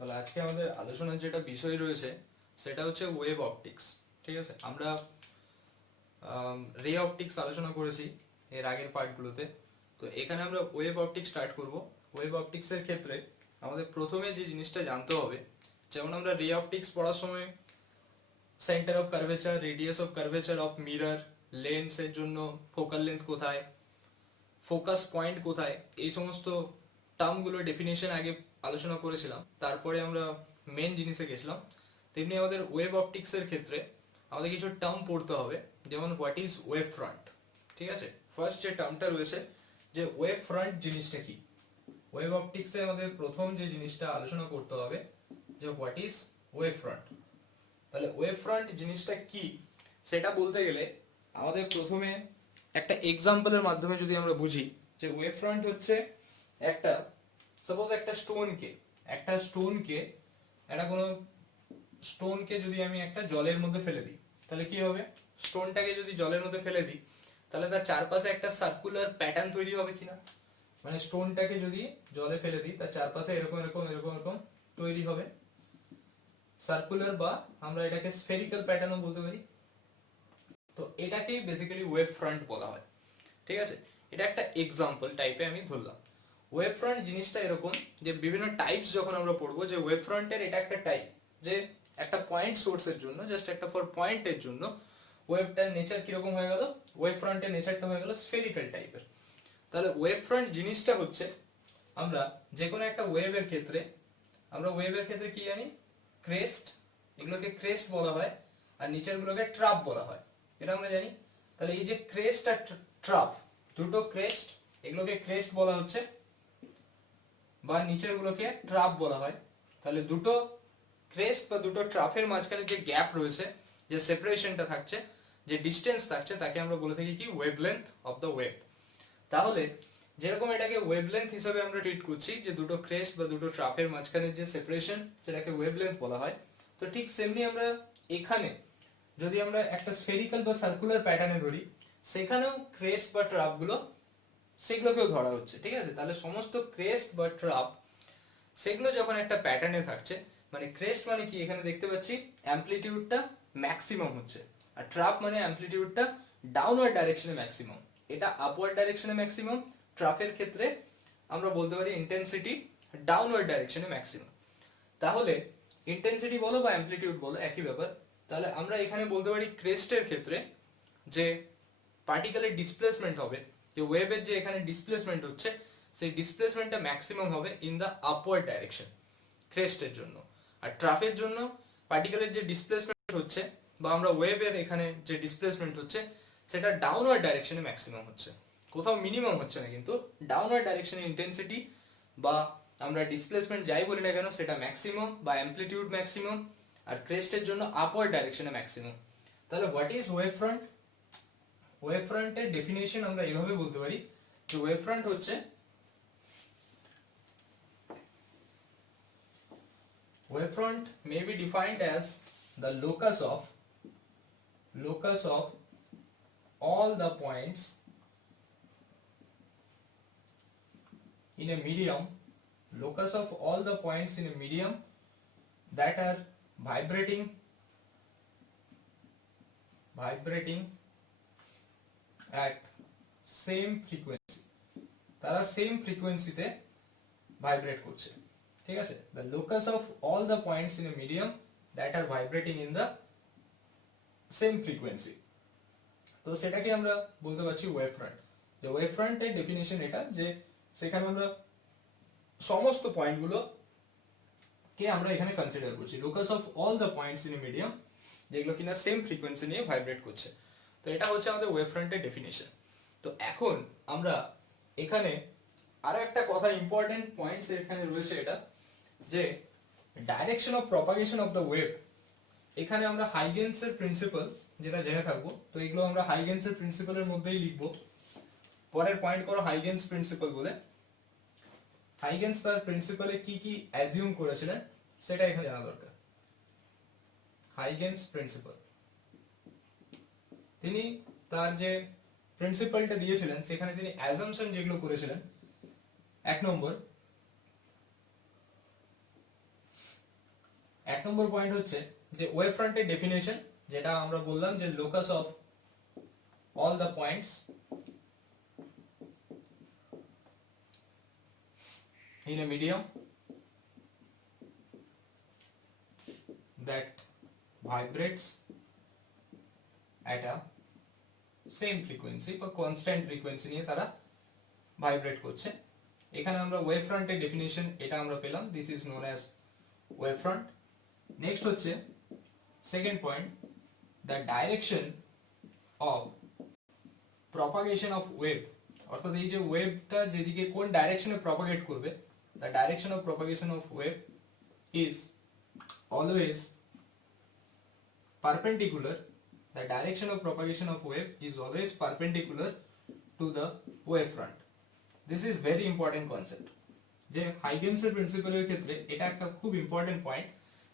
তাহলে আজকে আমাদের আলোচনার যেটা বিষয় রয়েছে সেটা হচ্ছে ওয়েভ অপটিক্স। ঠিক আছে, আমরা রে অপটিক্স আলোচনা করেছি এর আগের পার্টগুলোতে। তো এখানে আমরা ওয়েভ অপটিক্স স্টার্ট করব। ওয়েভ অপটিক্সের ক্ষেত্রে আমাদের প্রথমে যে জিনিসটা জানতে হবে, যেমন আমরা রে অপটিক্স পড়ার সময় centre of curvature, radius of curvature of mirror, লেন্সের জন্য ফোকাল লেন্থ কোথায়, ফোকাস পয়েন্ট কোথায়, এই সমস্ত টার্মগুলো ডেফিনেশন আগে আলোচনা করেছিলাম। তারপরে আমরা মেন জিনিসে গেছিলাম। তেমনি আমাদের ওয়েভ অপটিক্সের ক্ষেত্রে আমাদের কিছু টার্ম পড়তে হবে, যেমন হোয়াট ইজ ওয়েভ ফ্রন্ট। ঠিক আছে, ফার্স্ট যে টার্মটা রয়েছে যে ওয়েভ ফ্রন্ট জিনিসটা কি। ওয়েভ অপটিক্সে আমাদের প্রথম যে জিনিসটা আলোচনা করতে হবে যে হোয়াট ইজ ওয়েভ ফ্রন্ট। তাহলে ওয়েভ ফ্রন্ট জিনিসটা কি সেটা বলতে গেলে আমাদের প্রথমে একটা এক্সাম্পলের মাধ্যমে যদি আমরা বুঝি যে ওয়েভ ফ্রন্ট হচ্ছে একটা, সাপোজ একটা স্টোনকে একটা কোনো স্টোনকে যদি আমি একটা জলের মধ্যে ফেলে দিই, তাহলে কি হবে? স্টোনটাকে যদি জলের মধ্যে ফেলে দিই তাহলে তার চারপাশে একটা সার্কুলার প্যাটার্ন তৈরি হবে কিনা, মানে স্টোনটাকে যদি জলে ফেলে দিই তার চারপাশে এরকম এরকম এরকম এরকম তৈরি হবে সার্কুলার, বা আমরা এটাকে স্ফেরিক্যাল প্যাটার্নও বলতে পারি। তো এটাকেই বেসিক্যালি ওয়েভ ফ্রন্ট বলা হয়। ঠিক আছে, এটা একটা এক্সাম্পল টাইপে আমি ধরলাম। ওয়েভ ফ্রন্ট জিনিসটা এরকম যে বিভিন্ন টাইপস যখন আমরা পড়বো, যে ওয়েভ ফ্রন্টের এটা একটা টাইপ, যে একটা পয়েন্ট সোর্সের জন্য, জাস্ট একটা ফর পয়েন্টের জন্য ওয়েভটার নেচার কিরকম হয়ে গেল, ওয়েভ ফ্রন্টের নেচারটা হয়ে গেল স্ফেরিক্যাল টাইপের। তাহলে ওয়েভ ফ্রন্ট জিনিসটা হচ্ছে, আমরা যে কোনো একটা ওয়েভের ক্ষেত্রে কি জানি, ক্রেস্ট, এগুলোকে ক্রেস্ট বলা হয়, আর নিচের গুলোকে ট্রাপ বলা হয়, এটা আমরা জানি। তাহলে এই যে ক্রেস্ট আর ট্রাপ, দুটো ক্রেস্ট, এগুলোকে ক্রেস্ট বলা হচ্ছে, বা নিচের গুলোকে ট্রাপ বলা হয়। তাহলে দুটো ক্রেস্ট বা দুটো ট্রাফের মাঝখানে যে গ্যাপ রয়েছে, যে সেপারেশনটা থাকছে, যে ডিস্টেন্স থাকছে, তাকে আমরা বলে থাকি কি ওয়েভলেন্থ অফ দ্য ওয়েভ। তাহলে যেরকম এটাকে ওয়েভলেন্থ হিসেবে আমরা ট্রিট করছি, যে দুটো ক্রেস্ট বা দুটো ট্রাফের মাঝখানে যে সেপারেশন সেটাকে ওয়েভলেন্থ বলা হয়, তো ঠিক সেমনি আমরা এখানে যদি আমরা একটা স্ফেরিক্যাল বা সার্কুলার প্যাটার্নে ধরি, সেখানেও ক্রেস্ট বা ট্রাপ গুলো সেগুলোকেও ধরা হচ্ছে। ঠিক আছে, তাহলে সমস্ত ক্রেস্ট বা ট্রাপ সেগুলো যখন একটা প্যাটার্নে থাকছে, মানে ক্রেস্ট মানে কি, এখানে দেখতে পাচ্ছি অ্যামপ্লিটিউডটা ম্যাক্সিমাম হচ্ছে, আর ট্রাপ মানে অ্যামপ্লিটিউডটা ডাউনওয়ার্ড ডাইরেকশনে ম্যাক্সিমাম, এটা আপওয়ার্ড ডাইরেকশনে ম্যাক্সিমাম। ট্রাফের ক্ষেত্রে আমরা বলতে পারি ইন্টেন্সিটি ডাউনওয়ার্ড ডাইরেকশনে ম্যাক্সিমাম। তাহলে ইন্টেন্সিটি বলো বা অ্যামপ্লিটিউড বলো একই ব্যাপার। তাহলে আমরা এখানে বলতে পারি ক্রেস্টের ক্ষেত্রে যে পার্টিকেলের ডিসপ্লেসমেন্ট হবে, যে ওয়েভের যে এখানে ডিসপ্লেসমেন্ট হচ্ছে, সেই ডিসপ্লেসমেন্টটা ম্যাক্সিমাম হবে ইন দা আপওয়ার্ড ডাইরেকশন ক্রেস্টের জন্য। আর ট্রাফের জন্য পার্টিকেলের যে ডিসপ্লেসমেন্ট হচ্ছে, বা আমরা ওয়েভের এখানে যে ডিসপ্লেসমেন্ট হচ্ছে, সেটা ডাউনওয়ার্ড ডাইরেকশনে ম্যাক্সিমাম হচ্ছে, কোথাও মিনিমাম হচ্ছে না, কিন্তু ডাউনওয়ার্ড ডাইরেকশনে ইন্টেন্সিটি বা আমরা ডিসপ্লেসমেন্ট যাই বলি না কেন সেটা ম্যাক্সিমাম বা অ্যামপ্লিটিউড ম্যাক্সিমাম, আর ক্রেস্টের জন্য আপওয়ার্ড ডাইরেকশনে ম্যাক্সিমাম। তাহলে what is wave front? Wave ফ্রন্টের ডেফিনেশন আমরা এইভাবে বলতে পারি যে ওয়েভ ফ্রন্ট হচ্ছে, wavefront may be defined as the locus of all the points in a medium, locus of all the points in a medium that are vibrating at same frequency, তারা same ফ্রিকোয়েন্সিতে vibrate করছে। ঠিক আছে, the locus of all the points in a medium that are vibrating in the same frequency, তো সেটাকে আমরা বলতে পারছি ওয়েভ ফ্রন্ট। যে ওয়েভ ফ্রন্টের ডেফিনেশন এটা, যে সেখানে আমরা সমস্ত পয়েন্টগুলো কে আমরা এখানে কনসিডার করছি, locus of all the points in a medium, যেগুলো কিনা সেম ফ্রিকোয়েন্সি নিয়ে ভাইব্রেট করছে। তো এটা হচ্ছে আমাদের ওয়েভ ফ্রন্টের ডেফিনেশন। তো এখন আমরা এখানে আরো একটা কথা, ইম্পর্টেন্ট পয়েন্টস এখানে রয়েছে, এটা যে direction of propagation of the wave. এখানে আমরা হাইগেন্সের প্রিন্সিপাল যেটা জেনে থাকবো, তো এগুলো আমরা হাইগেন্সের প্রিন্সিপালের মধ্যেই লিখবো। পরের পয়েন্ট করো হাইগেন্স প্রিন্সিপাল বলে। হাইগেন্স তার প্রিন্সিপালে কি কি অ্যাজিউম করেছিলেন সেটা এখানে জানা দরকার। হাইগেন্স প্রিন্সিপাল, তিনি তার যে প্রিন্সিপালটা দিয়েছিলেন সেখানে তিনি অ্যাজাম্পশন যেগুলো করেছিলেন, এক নম্বর এক নম্বর পয়েন্ট হচ্ছে যে ওয়েভ ফ্রন্টের ডেফিনেশন, যেটা আমরা বললাম যে locus of all the points in a medium that vibrates at a same frequency বা constant frequency নিয়ে তারা ভাইব্রেট করছে। এখানে আমরা ওয়েভ ফ্রন্টের ডেফিনেশন এটা আমরা পেলাম, this is known as wave front. Next হচ্ছে second point, the direction of propagation of wave, অর্থাৎ এই যে ওয়েভটা যেদিকে কোন ডাইরেকশনে প্রপাগেট করবে, the direction of propagation of wave is always perpendicular, the direction of propagation of wave is always perpendicular to the wave front. This is very important concept, যে হাইগেনসের প্রিন্সিপালের ক্ষেত্রে এটা একটা খুব ইম্পর্টেন্ট পয়েন্ট,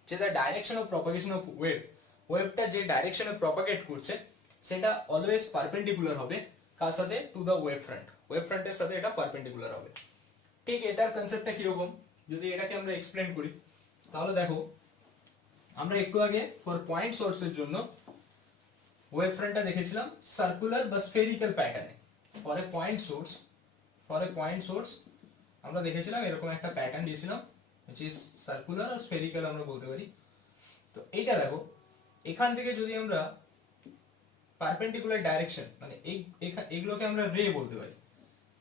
যে the direction of propagation of wave, ওয়েভটা যে ডাইরেকশনে propagate করছে সেটা অলওয়েজ পারপেন্ডিকুলার হবে কার সাথে, to the wave front, wave ফ্রন্টের সাথে এটা পারপেন্ডিকুলার হবে। ঠিক এটার কনসেপ্টটা কিরকম যদি এটাকে আমরা এক্সপ্লেন করি, তাহলে দেখো আমরা একটু আগে ফর পয়েন্ট সোর্সের জন্য ওয়েভ ফ্রন্টটা দেখেছিলাম সার্কুলার বা স্ফেরিক্যাল প্যাটার্নে। ফর এ পয়েন্ট সোর্স আমরা দেখেছিলাম এরকম একটা প্যাটার্ন দিয়েছিলাম, which is সার্কুলার আর স্ফেরিক্যাল আমরা বলতে পারি। তো এইটা দেখো, এখান থেকে যদি আমরা পারপেন্ডিকুলার ডাইরেকশন, মানে এইগুলোকে আমরা রে বলতে পারি,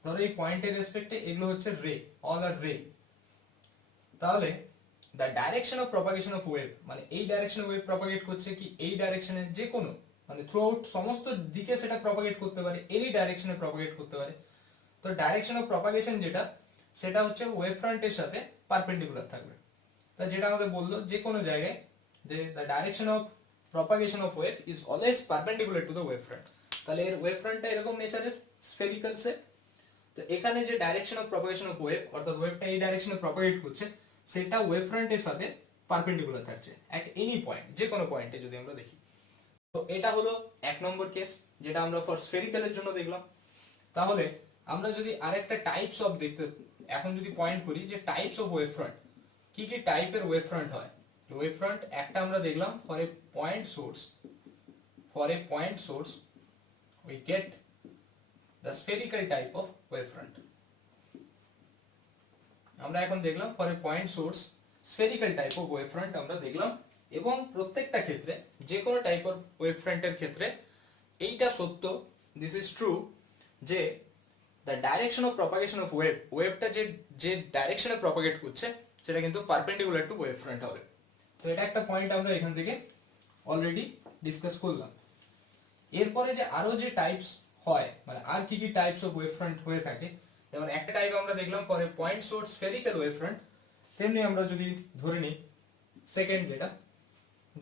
ধরো এই পয়েন্টের রেসপেক্টে এগুলো হচ্ছে রে, অল আর রে, তাহলে the direction of propagation of wave, মানে এই ডাইরেকশনে ওয়েভ প্রপাগেট করছে কি এই ডাইরেকশনে, যে কোনো মানে থ্রু আউট সমস্ত দিকে সেটা প্রপাগেট করতে পারে, এনি ডাইরেকশনে প্রপাগেট করতে পারে। তো ডাইরেকশন অফ প্রপাগেশন যেটা, সেটা হচ্ছে ওয়েভ ফ্রন্টের সাথে পারপেন্ডিকুলার থাকবে। তা যেটা আমাদের বললো যে কোনো জায়গায় যে the direction of propagation of wave is always perpendicular to the wave front. তাহলে এর ওয়েভ ফ্রন্টটা এরকম নেচারের স্ফেরিক্যাল সে, তো এখানে যে direction of propagation of wave, অর্থাৎ ওয়েভটা এই ডাইরেকশনে প্রপাগেট করছে, সেটা ওয়েভ ফ্রন্টের সাথে পারপেন্ডিকুলার থাকছে এট এনি পয়েন্ট, যে কোনো পয়েন্টে যদি আমরা দেখি। তো এটা হলো এক নম্বর কেস, যেটা আমরা ফর স্ফেরিক্যালের জন্য দেখলাম। তাহলে আমরা যদি আরেকটা টাইপস অফ দেখতে এখন যদি পয়েন্ট করি যে টাইপস অফ ওয়েভ ফ্রন্ট, কি কি টাইপের ওয়েভ ফ্রন্ট হয়। ওয়েভ ফ্রন্ট একটা আমরা দেখলাম for a point source we get the spherical type of wavefront. আমরা এখন দেখলাম for a point source spherical type of wavefront আমরা দেখলাম, এবং প্রত্যেকটা ক্ষেত্রে যে কোনো টাইপ অফ ওয়েভফ্রন্টের ক্ষেত্রে এইটা সত্য, দিস ইজ ট্রু, যে the direction of propagation of ওয়েভটা যে ডাইরেকশনে প্রপাগেট করছে সেটা কিন্তু পারপেন্ডিকুলার টু ওয়েভফ্রন্ট হবে। তো এটা একটা পয়েন্ট আমরা এখান থেকে অলরেডি ডিসকাস করলাম। এরপরে যে আরো যে টাইপস হয়, মানে আর কি কি টাইপস অফ ওয়েভফ্রন্ট হয়ে থাকে, যেমন একটা টাইপ আমরা দেখলাম for a point source spherical wavefront, তেমনি আমরা যদি ধরে নিই সেকেন্ড যেটা,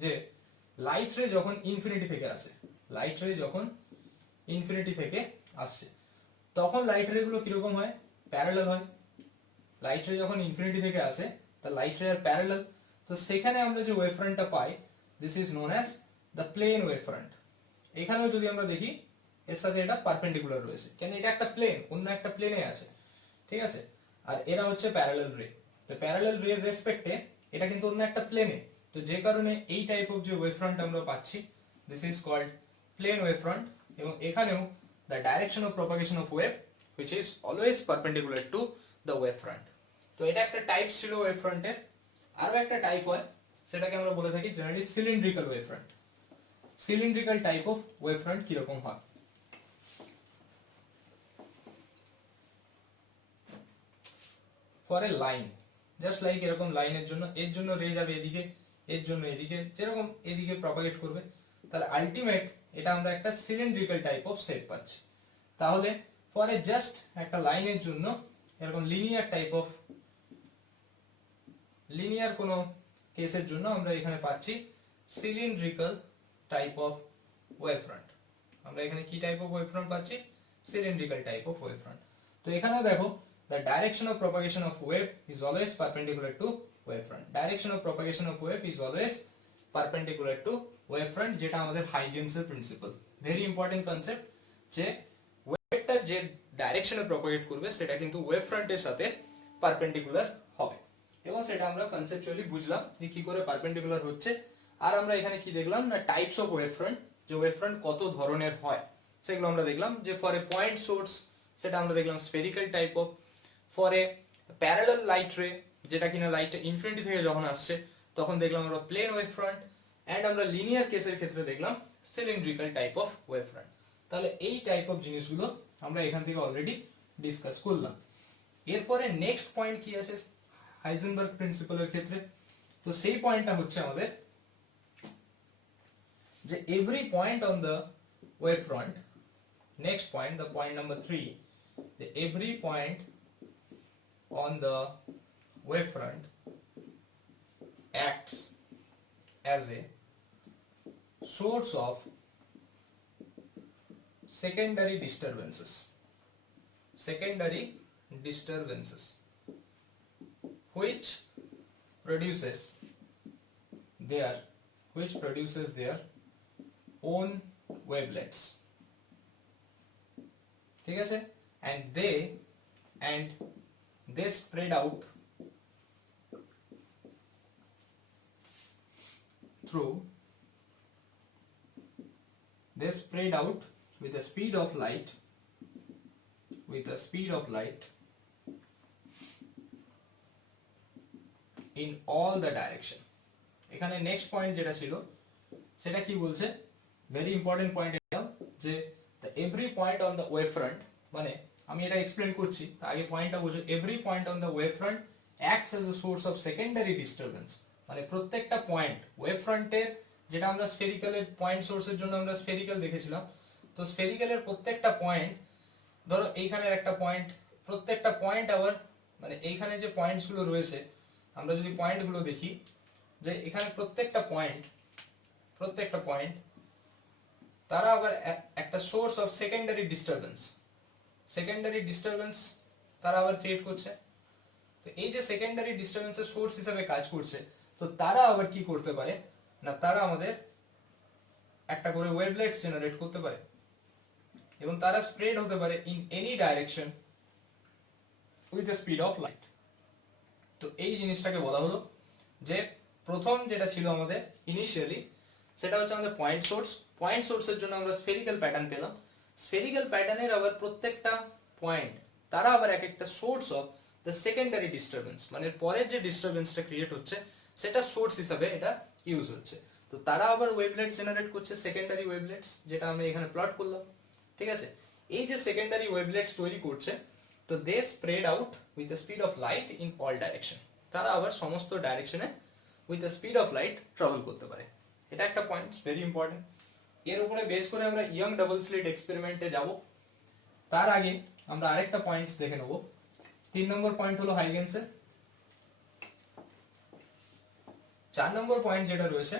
যে লাইট রে যখন ইনফিনিটি থেকে আসছে তখন লাইট রে গুলো কিরকম হয়, প্যারালাল হয়। লাইট রে যখন ইনফিনিটি থেকে আসে তা লাইট রে আর প্যারালাল, তো সেখানে আমরা যে ওয়েভফ্রন্টটা পাই, this is known as the plane wavefront. এখানেও যদি আমরা দেখি এর সাথে এটা পারপেন্ডিকুলার রয়েছে, কেন এটা একটা প্লেন, অন্য একটা প্লেনে আছে, ঠিক আছে, আর এরা হচ্ছে প্যারালাল রে। তো প্যারালাল রে রেসপেক্টে এটা কিন্তু অন্য একটা প্লেনে, তো যে কারণে এই টাইপ অফ যে ওয়েভফ্রন্ট আমরা পাচ্ছি, this is called plane wavefront. এবং এখানেও the direction of propagation of wave which is always perpendicular to the wavefront. তো এটা একটা টাইপ ছিল ওয়েভফ্রন্টের। আরো একটা টাইপ হয়, সেটাকে আমরা বলে থাকি generally cylindrical wavefront. Cylindrical type of wavefront কিরকম হয়, for a line, just like এরকম লাইনের জন্য এর জন্য রে যাবে এদিকে, এর জন্য এদিকে, যেরকম এদিকে প্রপাগেট করবে, তাহলে আলটিমেট এটা আমরা একটা সিলিন্ড্রিক্যাল টাইপ অফ শেপ পাচ্ছি। তাহলে ফর এ জাস্ট একটা লাইনের জন্য এরকম লিনিয়ার কোনো কেসের জন্য আমরা এখানে পাচ্ছি সিলিন্ড্রিক্যাল টাইপ অফ ওয়েভফ্রন্ট। আমরা এখানে কি টাইপ অফ ওয়েভফ্রন্ট পাচ্ছি, সিলিন্ড্রিক্যাল টাইপ অফ ওয়েভফ্রন্ট। তো এখানেও দেখো the direction of propagation of wave is always perpendicular to wavefront. Direction of propagation of wave is always perpendicular to wavefront, যেটা আমাদের হাইগেনসের principal, very important concept, যে ওয়েভটা যে ডাইরেকশনে propagate করবে সেটা কিন্তু ওয়েভফ্রন্টের সাথে পারপেন্ডিকুলার হবে। এবং সেটা আমরা কনসেপচুয়ালি বুঝলাম যে কি করে পারপেন্ডিকুলার হচ্ছে। আর আমরা এখানে কি দেখলাম না, টাইপস অফ ওয়েভ ফ্রন্ট, যে ওয়েভ ফ্রন্ট কত ধরনের হয় সেগুলো আমরা দেখলাম। যে ফর এ পয়েন্ট সোর্স সেটা আমরা দেখলাম spherical type of, for a parallel light রে যেটা কিনা লাইটটা ইনফিনিটি থেকে যখন আসছে তখন দেখলাম আমরা প্লেন ওয়েভ ফ্রন্ট, এন্ড আমরা লিনিয়ার কেসের ক্ষেত্রে দেখলাম cylindrical type of wave front. তাহলে এই টাইপ অফ জিনিসগুলো আমরা এখান থেকে অলরেডি ডিসকাস করলাম। এরপরে নেক্সট পয়েন্ট কি আছে হাইজেনবার্গ প্রিন্সিপালের ক্ষেত্রে, তো সেই পয়েন্টটা হচ্ছে আমাদের যে every point on the wave front, next point the point number 3, যে every point on the wave front acts as a source of secondary disturbances, which produces their own wavelets, ঠিক আছে, and they spread out with the speed of light in all the direction. এখানে next point যেটা ছিল সেটা কি বলছে, very important point এটা, যে every point on the wave front, মানে আমি এটা এক্সপ্লেন করছি তা আগে পয়েন্টটা বুঝো। Every point on the wave front acts as a source of secondary disturbance, মানে প্রত্যেকটা পয়েন্ট ওয়েভ ফ্রন্টের, যেটা আমরা স্ফেরিক্যালের পয়েন্ট সোর্সের জন্য আমরা স্ফেরিক্যাল দেখেছিলাম, তো স্ফেরিক্যালের প্রত্যেকটা পয়েন্ট, ধরো এইখানের একটা পয়েন্ট, প্রত্যেকটা পয়েন্ট আবার মানে এইখানে যে পয়েন্টসগুলো রয়েছে আমরা যদি পয়েন্টগুলো দেখি, যে এখানে প্রত্যেকটা পয়েন্ট তারা আবার একটা সোর্স অফ সেকেন্ডারি ডিস্টারবেন্স তারা আবার ক্রিয়েট করছে। তো এই যে সেকেন্ডারি ডিস্টারবেন্সের সোর্স হিসেবে কাজ করছে, তো তারা আবার কি করতে পারে না, তারা আমাদের একটা করে ওয়েভলেটস জেনারেট করতে পারে এবং তারা স্প্রেড হতে পারে in any direction with the speed of light. তো এই জিনিসটাকে বলা হলো যে প্রথম যেটা ছিল আমাদের ইনিশিয়ালি সেটা হচ্ছে আমাদের পয়েন্ট সোর্সের জন্য আমরা স্ফেরিক্যাল প্যাটার্ন পেলাম। স্ফেরিক্যাল প্যাটার্নের আবার প্রত্যেকটা পয়েন্ট তারা আবার এক একটা source of the secondary disturbance, মানে পরের যে ডিস্টারবেন্সটা ক্রিয়েট হচ্ছে সেটা সোর্স হিসাবে এটা ইউজ হচ্ছে। তো তারা আবার ওয়েভলেটস জেনারেট করছে, সেকেন্ডারি ওয়েভলেটস, যেটা আমি এখানে প্লট করলাম, ঠিক আছে। এই যে সেকেন্ডারি ওয়েভলেটস তৈরি করছে, তো they spread out with the speed of light in all direction, তারা আবার সমস্ত ডাইরেকশনে with the speed of light travel করতে পারে। এটা একটা পয়েন্ট, ভেরি ইম্পর্টেন্ট। এর উপরে বেস করে আমরা ইয়ং ডাবল স্লিট এক্সপেরিমেন্টে যাব। তার আগে আমরা আরেকটা পয়েন্টস দেখে নেব। 3 নম্বর পয়েন্ট হলো হাইগেন্সের। 4 নম্বর পয়েন্ট যেটা রয়েছে,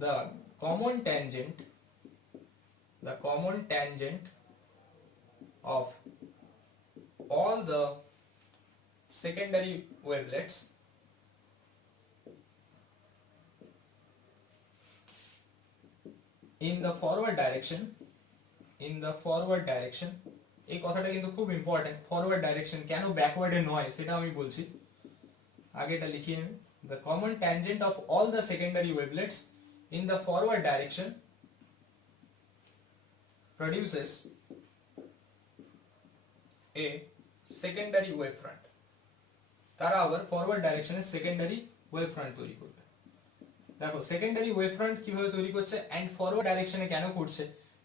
the common tangent of all the secondary wavelets in the forward direction, এই কথাটা কিন্তু খুব ইম্পর্টেন্ট। ফরওয়ার্ড ডাইরেকশন, কেন ব্যাকওয়ার্ডে নয় সেটা আমি বলছি, আগে এটা লিখিয়ে নেন। the common tangent of all the secondary wavelets in the forward direction produces a secondary wave front, তারা আবার ফরওয়ার্ড ডাইরেকশনে সেকেন্ডারি ওয়েভ ফ্রন্ট তৈরি করবে। দেখো সেকেন্ডারি ওয়েভ ফ্রন্ট কিভাবে তৈরি করছে এন্ড ফরওয়ার্ড ডাইরেকশনে কেন করছে,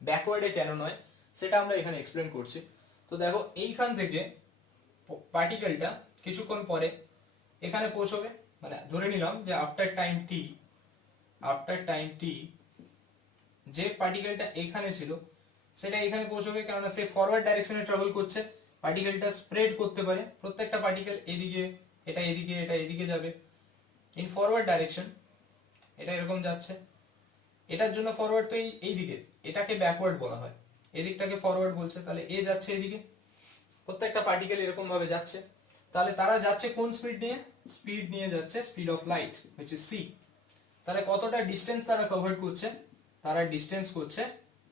ব্যাকওয়ার্ডে কেন নয়, সেটা আমরা এখানে এক্সপ্লেন করছি। তো দেখো এইখান থেকে পার্টিকেলটা কিছুক্ষণ পরে এখানে পৌঁছবে, মানে ধরে নিলাম যে আফটার টাইম টি যে পার্টিকেলটা এখানে ছিল সেটা এখানে পৌঁছবে, কেননা সে ফরওয়ার্ড ডাইরেকশনে ট্রাভেল করছে। পার্টিকেলটা স্প্রেড করতে পারে, প্রত্যেকটা পার্টিকেল এদিকে, এটা এদিকে যাবে ইন ফরওয়ার্ড ডাইরেকশন, এটা এরকম যাচ্ছে। এটার জন্য ফরওয়ার্ড তো এই দিকে, এটাকে ব্যাকওয়ার্ড বলা হয়, এদিকটাকে ফরওয়ার্ড বলছে। তাহলে এ যাচ্ছে এদিকে, প্রত্যেকটা পার্টিকেল এরকম ভাবে যাচ্ছে। তাহলে তারা যাচ্ছে কোন স্পিড নিয়ে যাচ্ছে speed of light which is c। তাহলে কতটা ডিসটেন্স তারা কভার করছে, তারা ডিসটেন্স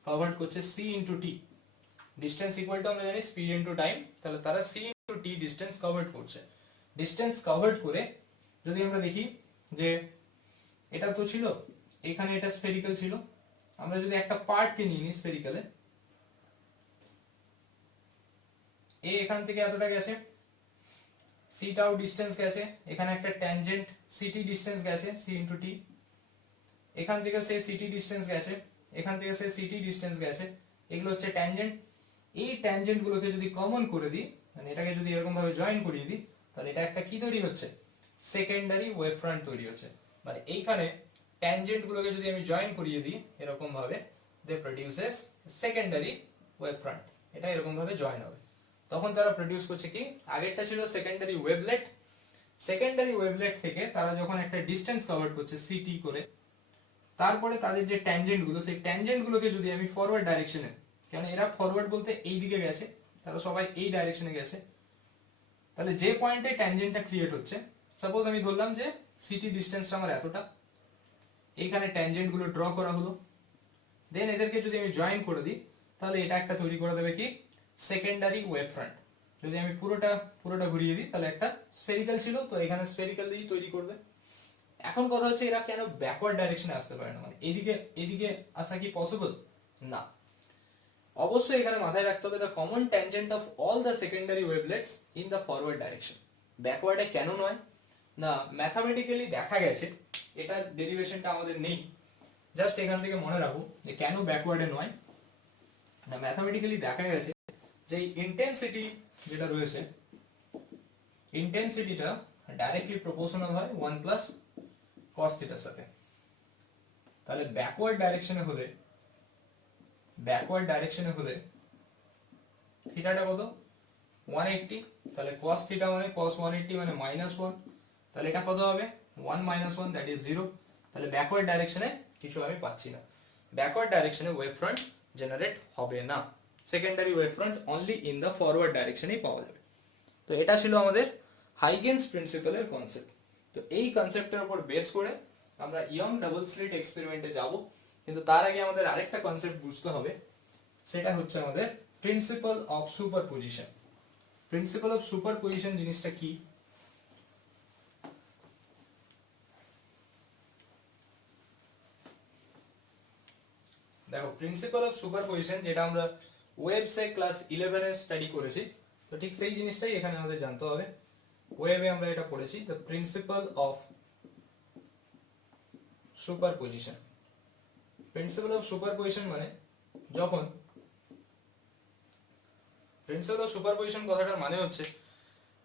কভার করছে c into t, distance equal to আমরা জানি স্পিড ইনটু টাইম, তাহলে তারা c into t distance covered করছে। ডিসটেন্স কভার্ড করে যদি আমরা দেখি যে এটা তো ছিল, এখানে এটা স্ফেরিক্যাল ছিল, আমরা যদি একটা পার্টকে নিয়ে নিই স্ফেরিক্যালে, এ এখান থেকে এতটা গেছে, c টাও ডিসটেন্স গেছে, এখানে একটা ট্যানজেন্ট ct ডিসটেন্স গেছে c ইনটু t, এখান থেকে সে ct ডিসটেন্স গেছে, এখান থেকে সে ct ডিসটেন্স গেছে, এগুলো হচ্ছে ট্যানজেন্ট। এই ট্যানজেন্ট গুলোকে যদি কমন করে দিই, মানে এটাকে যদি এরকম ভাবে জয়েন করিয়ে দিই, তাহলে এটা একটা কি তৈরি হচ্ছে, সেকেন্ডারি ওয়েভ ফ্রন্ট তৈরি হচ্ছে। মানে এইখানে ট্যানজেন্ট গুলোকে যদি আমি জয়েন করিয়ে দিই এরকম ভাবে, দে প্রডিউসেস সেকেন্ডারি ওয়েভ ফ্রন্ট, এটা এরকম ভাবে জয়েন হবে, তখন তারা প্রডিউস করছে কি, আগেরটা ছিল সেকেন্ডারি ওয়েভলেট, সেকেন্ডারি ওয়েভলেট থেকে তারা যখন একটা ডিসটেন্স কভার করছে ct করে, তারপরে তাদের যে ট্যানজেন্ট গুলো, সেই ট্যানজেন্ট গুলোকে যদি আমি ফরওয়ার্ড ডাইরেকশনে, কারণ এরা ফরওয়ার্ড বলতে এই দিকে গেছে, তারা সবাই এই ডাইরেকশনে গেছে, তাহলে যে পয়েন্টে ট্যানজেন্টটা ক্রিয়েট হচ্ছে, সাপোজ আমি ধরলাম যে ct ডিসটেন্সটা আমার এতটা, এইখানে ট্যানজেন্ট গুলো ড্র করা হলো, দেন এদেরকে যদি আমি জয়েন করে দিই, তাহলে এটা একটা তৈরি করে দেবে কি, সেকেন্ডারি ওয়েভ ফ্রন্ট। যদি আমি পুরোটা ঘুরিয়ে দিই, তাহলে একটা স্ফেরিক্যাল ছিল, তো এখানে স্ফেরিক্যাল দিয়েই তৈরি করবে। এখন কথা হচ্ছে এরা কেন ব্যাকওয়ার্ড ডাইরেকশনে আসতে পারে না, মানে এদিকে আসা কি পসিবল না। অবশ্যই এখানে মাথায় রাখতে হবে the common tangent of all the secondary wavelets in the forward direction. ব্যাকওয়ার্ডে কেন নয় না, ম্যাথামেটিক্যালি দেখা গেছে, এটা ডেরিভেশনটা আমাদের নেই, জাস্ট এখান থেকে মনে রাখো যে কেন ব্যাকওয়ার্ডে নয় না, ম্যাথামেটিক্যালি দেখা গেছে যে ইন্টেন্সিটি যেটা রয়েছে, ইন্টেন্সিটিটা ডাইরেক্টলি প্রপোর্শনাল হয় 1 প্লাস cos থিটার সাথে। তাহলে ব্যাকওয়ার্ড ডাইরেকশনে হলে থিটাটা কত, 180, তাহলে cos থিটা মানে cos 180 মানে -1, তাহলে এটা কত হবে 1 - 1 দ্যাট ইজ 0। তাহলে ব্যাকওয়ার্ড ডাইরেকশনে কিছু আমি পাচ্ছি না, ব্যাকওয়ার্ড ডাইরেকশনে ওয়েভ ফ্রন্ট জেনারেট হবে না, secondary wave front only in the forward ডাইরেকশনেই পাওয়া যাবে। তো এটা ছিল আমাদের হাইগেনস প্রিন্সিপালের কনসেপ্ট। তো এই কনসেপ্টের উপর বেস করে আমরা ইয়ং ডাবল স্লিট এক্সপেরিমেন্টে যাব, কিন্তু তার আগে আমাদের আরেকটা কনসেপ্ট বুঝতে হবে, সেটা হচ্ছে আমাদের principal of superposition. Principal of superposition জিনিসটা কি, দেখো প্রিন্সিপাল অফ সুপারপজিশন যেটা আমরা ওয়েবসে ক্লাস 11 এ স্টাডি করেছি, তো ঠিক সেই জিনিসটাই এখানে আমাদের জানতে হবে। ওয়েবে আমরা এটা পড়েছি, the principal of superposition. Principal of superposition মানে যখন, প্রিন্সিপাল অফ সুপারপজিশন কথাটার মানে হচ্ছে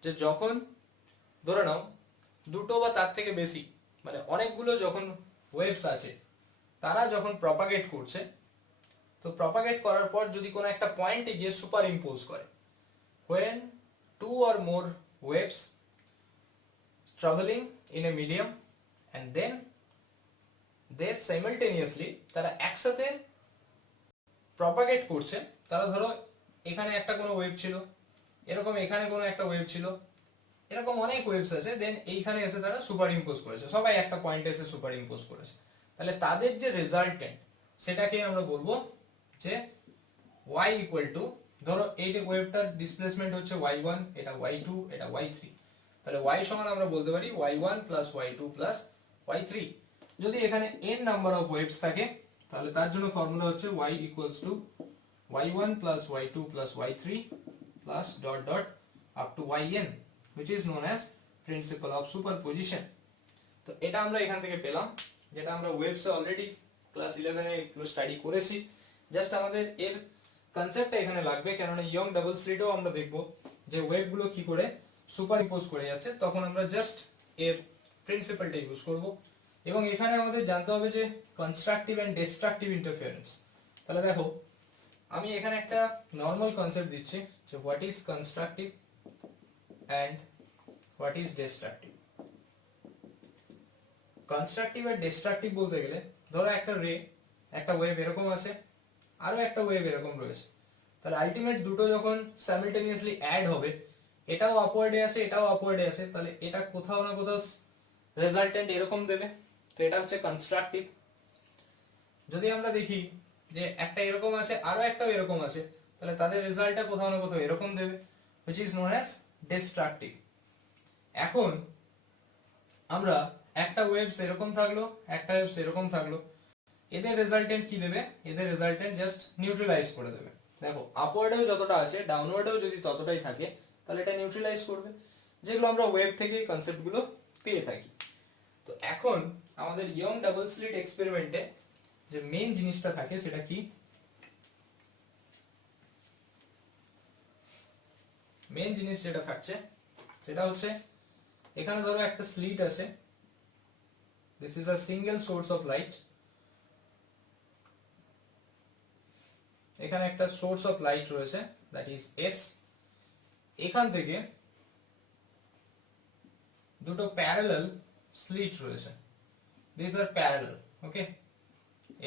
যে যখন ধরে নাও দুটো বা তার থেকে বেশি, মানে অনেকগুলো যখন ওয়েভস আছে, তারা যখন প্রপাগেট করছে, তো প্রপাগেট করার পর যদি কোনো একটা পয়েন্টে গিয়ে সুপার ইম্পোজ করে, when two or more waves traveling in a medium and then they simultaneously তারা একসাথে প্রপাগেট করছে, তারা ধরো এখানে একটা কোনো ওয়েভ ছিল, এরকম এখানে কোনো একটা ওয়েভ ছিল, এরকম অনেক ওয়েভস আছে, দেন এইখানে এসে তারা সুপার ইম্পোজ করেছে, সবাই একটা পয়েন্টে এসে সুপার ইম্পোজ করেছে, তাহলে তাদের যে রেজাল্টেন্ট সেটাকে আমরা বলবো যে y ইকুয়াল টু, ধরো এই যে ওয়েভটার ডিসপ্লেসমেন্ট হচ্ছে y1, এটা y2, এটা y3, তাহলে y সমান আমরা বলতে পারি y1 plus y2 plus y3। যদি এখানে n নাম্বার অফ ওয়েভস থাকে, তাহলে তার জন্য ফর্মুলা হচ্ছে y equals to y1 plus y2 plus y3 plus dot dot up to yn, which is known as principle of superposition। তো এটা আমরা এখান থেকে পেলাম, যেটা আমরা ওয়েভসে অলরেডি ক্লাস 11 এ একটু স্টাডি করেছি, জাস্ট আমাদের এর কনসেপ্টটা এখানে লাগবে, কারণ ইয়ং ডাবল স্লিটেও আমরা দেখব যে ওয়েভগুলো কি করে সুপার ইম্পোজ করে যাচ্ছে, তখন আমরা জাস্ট এর প্রিন্সিপালটা ইউজ করব। এবং এখানে আমাদের জানতে হবে যে কনস্ট্রাকটিভ এন্ড ডিস্ট্রাকটিভ ইন্টারফারেন্স। তাহলে দেখো আমি এখানে একটা নর্মাল কনসেপ্ট দিচ্ছি যে what is constructive and what is destructive. Constructive আর ডিস্ট্রাকটিভ বলতে গেলে, ধরো একটা রে, একটা ওয়েভ এরকম আছে, আরো একটা ওয়েভ এরকম রয়েছে, তাহলে আলটিমেট দুটো যখন সাইমালটেনিয়াসলি অ্যাড হবে, এটাও আপওয়ার্ডে আসে এটাও আপওয়ার্ডে আসে, তাহলে এটা কোথাও না কোথাও রেজাল্টেন্ট এরকম দেবে, তো এটা হচ্ছে কনস্ট্রাকটিভ। যদি আমরা দেখি যে একটা এরকম আছে আরো একটাও এরকম আছে, তাহলে তাদের রেজাল্টটা কোথাও না কোথাও এরকম দেবে, which is known as destructive। এখন আমরা একটা ওয়েভস এরকম থাকলো, একটা ওয়েভস এরকম থাকলো, এদের রেজাল্টেন্ট কি দেবে? এদের রেজাল্টেন্ট জাস্ট নিউট্রালাইজ করে দেবে। দেখো আপওয়ার্ডেও যতটা আছে ডাউনওয়ার্ডেও যদি ততটাই থাকে তাহলে এটা নিউট্রালাইজ করবে, যেগুলো আমরা ওয়েভ থেকেই কনসেপ্টগুলো পেয়ে থাকি। তো এখন আমাদের ইয়ং ডাবল স্লিট এক্সপেরিমেন্টে যে মেইন জিনিসটা থাকে সেটা কি? মেইন জিনিস যেটা থাকছে সেটা হচ্ছে এখানে ধরো একটা স্লিট আছে, this is a single source of light, এখানে একটা সোর্স অফ লাইট রয়েছে দ্যাট ইজ এস, এখান থেকে দুটো প্যারালাল স্লিট রয়েছে, this are parallel, okay,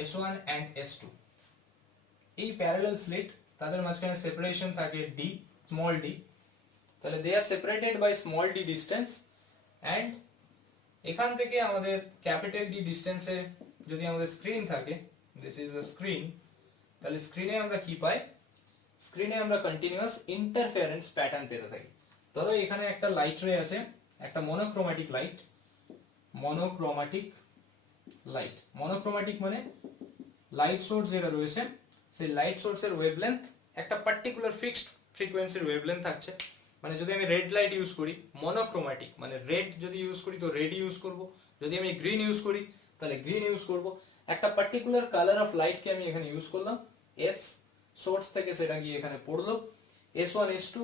S1 and S2। এই প্যারালাল স্লিট তাদের মাঝখানে সেপারেশন থাকে d, স্মল d, তাহলে they are separated by small d distance, and এখান থেকে আমাদের ক্যাপিটাল D ডিসটেন্সে যদি আমাদের স্ক্রিন থাকে, দিস ইজ আ স্ক্রিন, তাহলে স্ক্রিনে আমরা কি পাই? স্ক্রিনে আমরা কন্টিনিউয়াস ইন্টারফারেন্স প্যাটার্ন পেতে থাকি। ধরো এখানে একটা লাইট রে আছে, একটা monochromatic light, monochromatic light, monochromatic মানে লাইট সোর্স যেটা রয়েছে সেই লাইট সোর্সের ওয়েভলেন্থ একটা পার্টিকুলার ফিক্সড ফ্রিকোয়েন্সির ওয়েভলেন্থ থাকছে। মানে যদি আমি রেড লাইট ইউজ করি, মনোক্রোম্যাটিক মানে রেড যদি ইউজ করি তো রেড ইউজ করব, যদি আমি গ্রিন ইউজ করি তাহলে গ্রিন ইউজ করব। একটা পার্টিকুলার কালার অফ লাইটকে আমি এখানে ইউজ করলাম, এস সোর্স থেকে সেটা গিয়ে এখানে পড়লো S1 S2।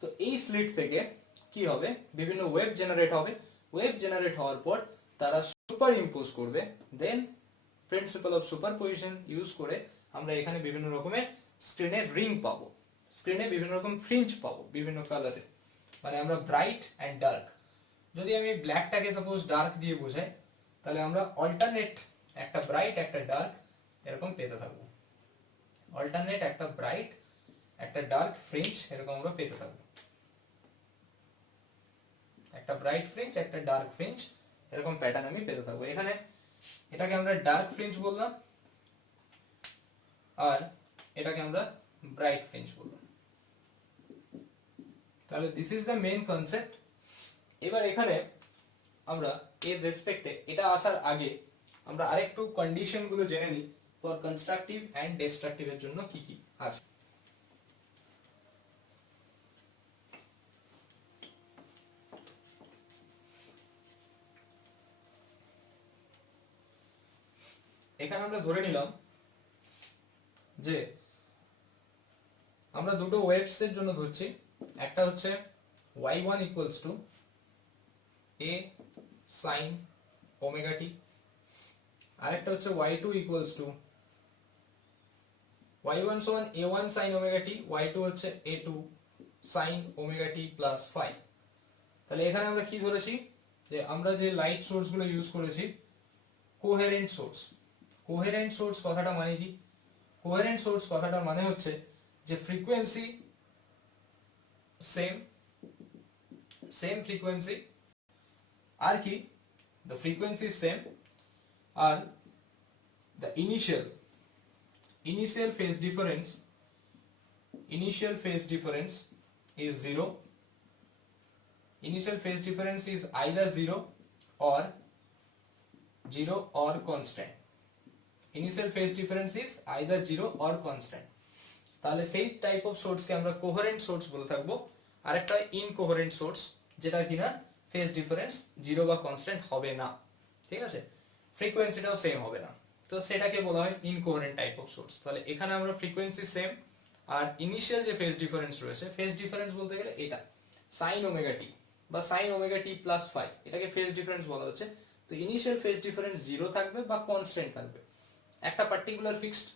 তো এই স্লিট থেকে কি হবে? বিভিন্ন ওয়েভ জেনারেট হবে, ওয়েভ জেনারেট হওয়ার পর তারা সুপার ইম্পোজ করবে, দেন প্রিন্সিপাল অফ সুপারপজিশন ইউজ করে আমরা এখানে বিভিন্ন রকমের স্ক্রিনের রিং পাবো, স্ক্রিনে বিভিন্ন রকম ফ্রিঞ্জ পাবো বিভিন্ন কালারের, মানে আমরা ব্রাইট অ্যান্ড ডার্ক। যদি আমি ব্ল্যাকটাকে সাপোজ ডার্ক দিয়ে বোঝাই তাহলে আমরা অল্টারনেট একটা ব্রাইট একটা ডার্ক এরকম পেতে থাকবো, অল্টারনেট একটা ব্রাইট একটা ডার্ক ফ্রিঞ্জ এরকম আমরা পেতে থাকবো, একটা ব্রাইট ফ্রিঞ্জ একটা ডার্ক ফ্রিঞ্জ এরকম প্যাটার্ন আমি পেতে থাকবো। এখানে এটাকে আমরা ডার্ক ফ্রিঞ্জ বললাম আর এটাকে আমরা ব্রাইট ফ্রিঞ্জ বললাম। তাহলে this is the main concept. এবার এখানে আমরা এর রেসপেক্টে এটা আসার আগে আমরা আরেকটু কন্ডিশন গুলো জেনে নিই ফর কনস্ট্রাকটিভ এন্ড ডিস্ট্রাকটিভ এর জন্য কি কি আছে। এখানে আমরা ধরে নিলাম যে আমরা দুটো ওয়েভস এর জন্য ধরছি, একটা হচ্ছে y1 equals to a sin omega t, আরেকটা হচ্ছে y2 equals to y1 সমান a1 sin omega t, y2 হচ্ছে a2 sin omega t plus phi। তাহলে এখানে আমরা কি ধরেছি যে আমরা যে লাইট সোর্স গুলো ইউজ করেছি কোহেরেন্ট সোর্স। কোহেরেন্ট সোর্স কথাটা মানে কি? কোহেরেন্ট সোর্স কথাটা মানে হচ্ছে যে ফ্রিকোয়েন্সি সেম ফ্রিকোয়েন্সি আর কি, the frequency is same R the initial phase difference is zero, initial phase difference is either zero or constant, initial phase difference is either zero or constant। তাহলে সেই type of swords কে আমরা coherent source বলে থাকবো, আর একটা ইনকোহেরেন্ট source যেটা কিনা phase difference zero বা constant হবে না, ঠিক আছে, ফ্রিকোয়েন্সিটাও সেম হবে না, তো সেটাকে বলা হয় ইনকোহেরেন্ট টাইপ অফ সোর্স। তাহলে এখানে আমরা ফ্রিকোয়েন্সি সেম আর ইনিশিয়াল যে ফেজ ডিফারেন্স রয়েছে, ফেজ ডিফারেন্স বলতে গেলে এটা সাইন ওমেগা টি বা sine omega t plus phi, এটাকে ফেজ ডিফারেন্স বলা হচ্ছে। তো ইনিশিয়াল ফেজ ডিফারেন্স জিরো থাকবে বা কনস্ট্যান্ট থাকবে, একটা পার্টিকুলার ফিক্সড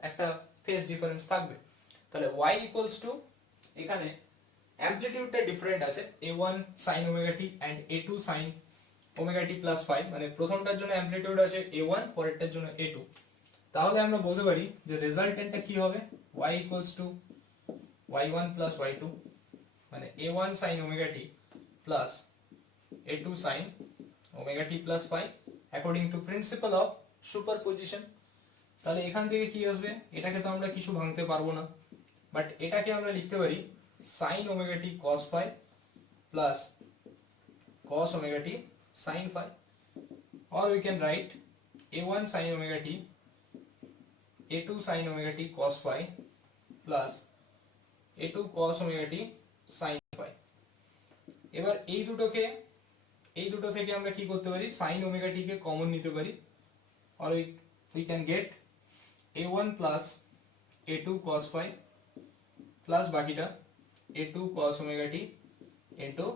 একটা ফেজ ডিফারেন্স থাকবে। তাহলে y ইকুয়ালস টু এখানে অ্যামপ্লিটিউডটা ডিফারেন্ট আছে, a1 sin omega t and a2 sin omega t plus 5, মানে প্রথমটার জন্য অ্যামপ্লিটিউড আছে a1, পরেরটার জন্য a2। তাহলে আমরা বলতে পারি যে রেজাল্টেন্টটা কি হবে, y equals to y1 plus y2 মানে a1 sin omega t plus a2 sin omega t plus 5 according to principle of superposition। তাহলে এখান থেকে কি আসবে, এটাকে তো আমরা কিছু ভাঙতে পারবো না, বাট এটাকে আমরা লিখতে পারি sin omega t cos phi plus cos omega t sin phi, or we can write a1 sin omega t a2 sin omega t cos phi plus a2 cos omega t sin phi। এবার এই দুটো থেকে আমরা কি করতে পারি, sin omega t কে common নিতে পারি, or we can get a1 plus a2 cos phi plus বাকিটা a2 cos omega t into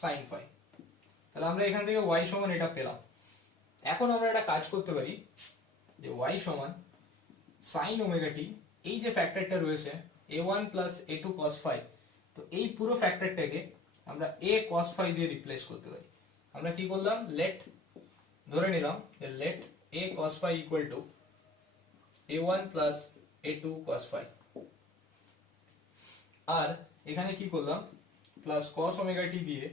sin phi। তাহলে আমরা এখান থেকে y সমান এটা পেলাম। এখন আমরা একটা কাজ করতে পারি যে y সমান sin ওমেগা t, এই যে ফ্যাক্টরটা রয়েছে a1 plus a2 cos phi, তো এই পুরো ফ্যাক্টরটাকে আমরা a cos phi দিয়ে রিপ্লেস করতে পারি। আমরা কি করলাম, ধরে নিলাম যে let a cos phi equal to a1 plus a2 cos phi, আর এখানে কি করলাম প্লাস cos ওমেগা t দিয়ে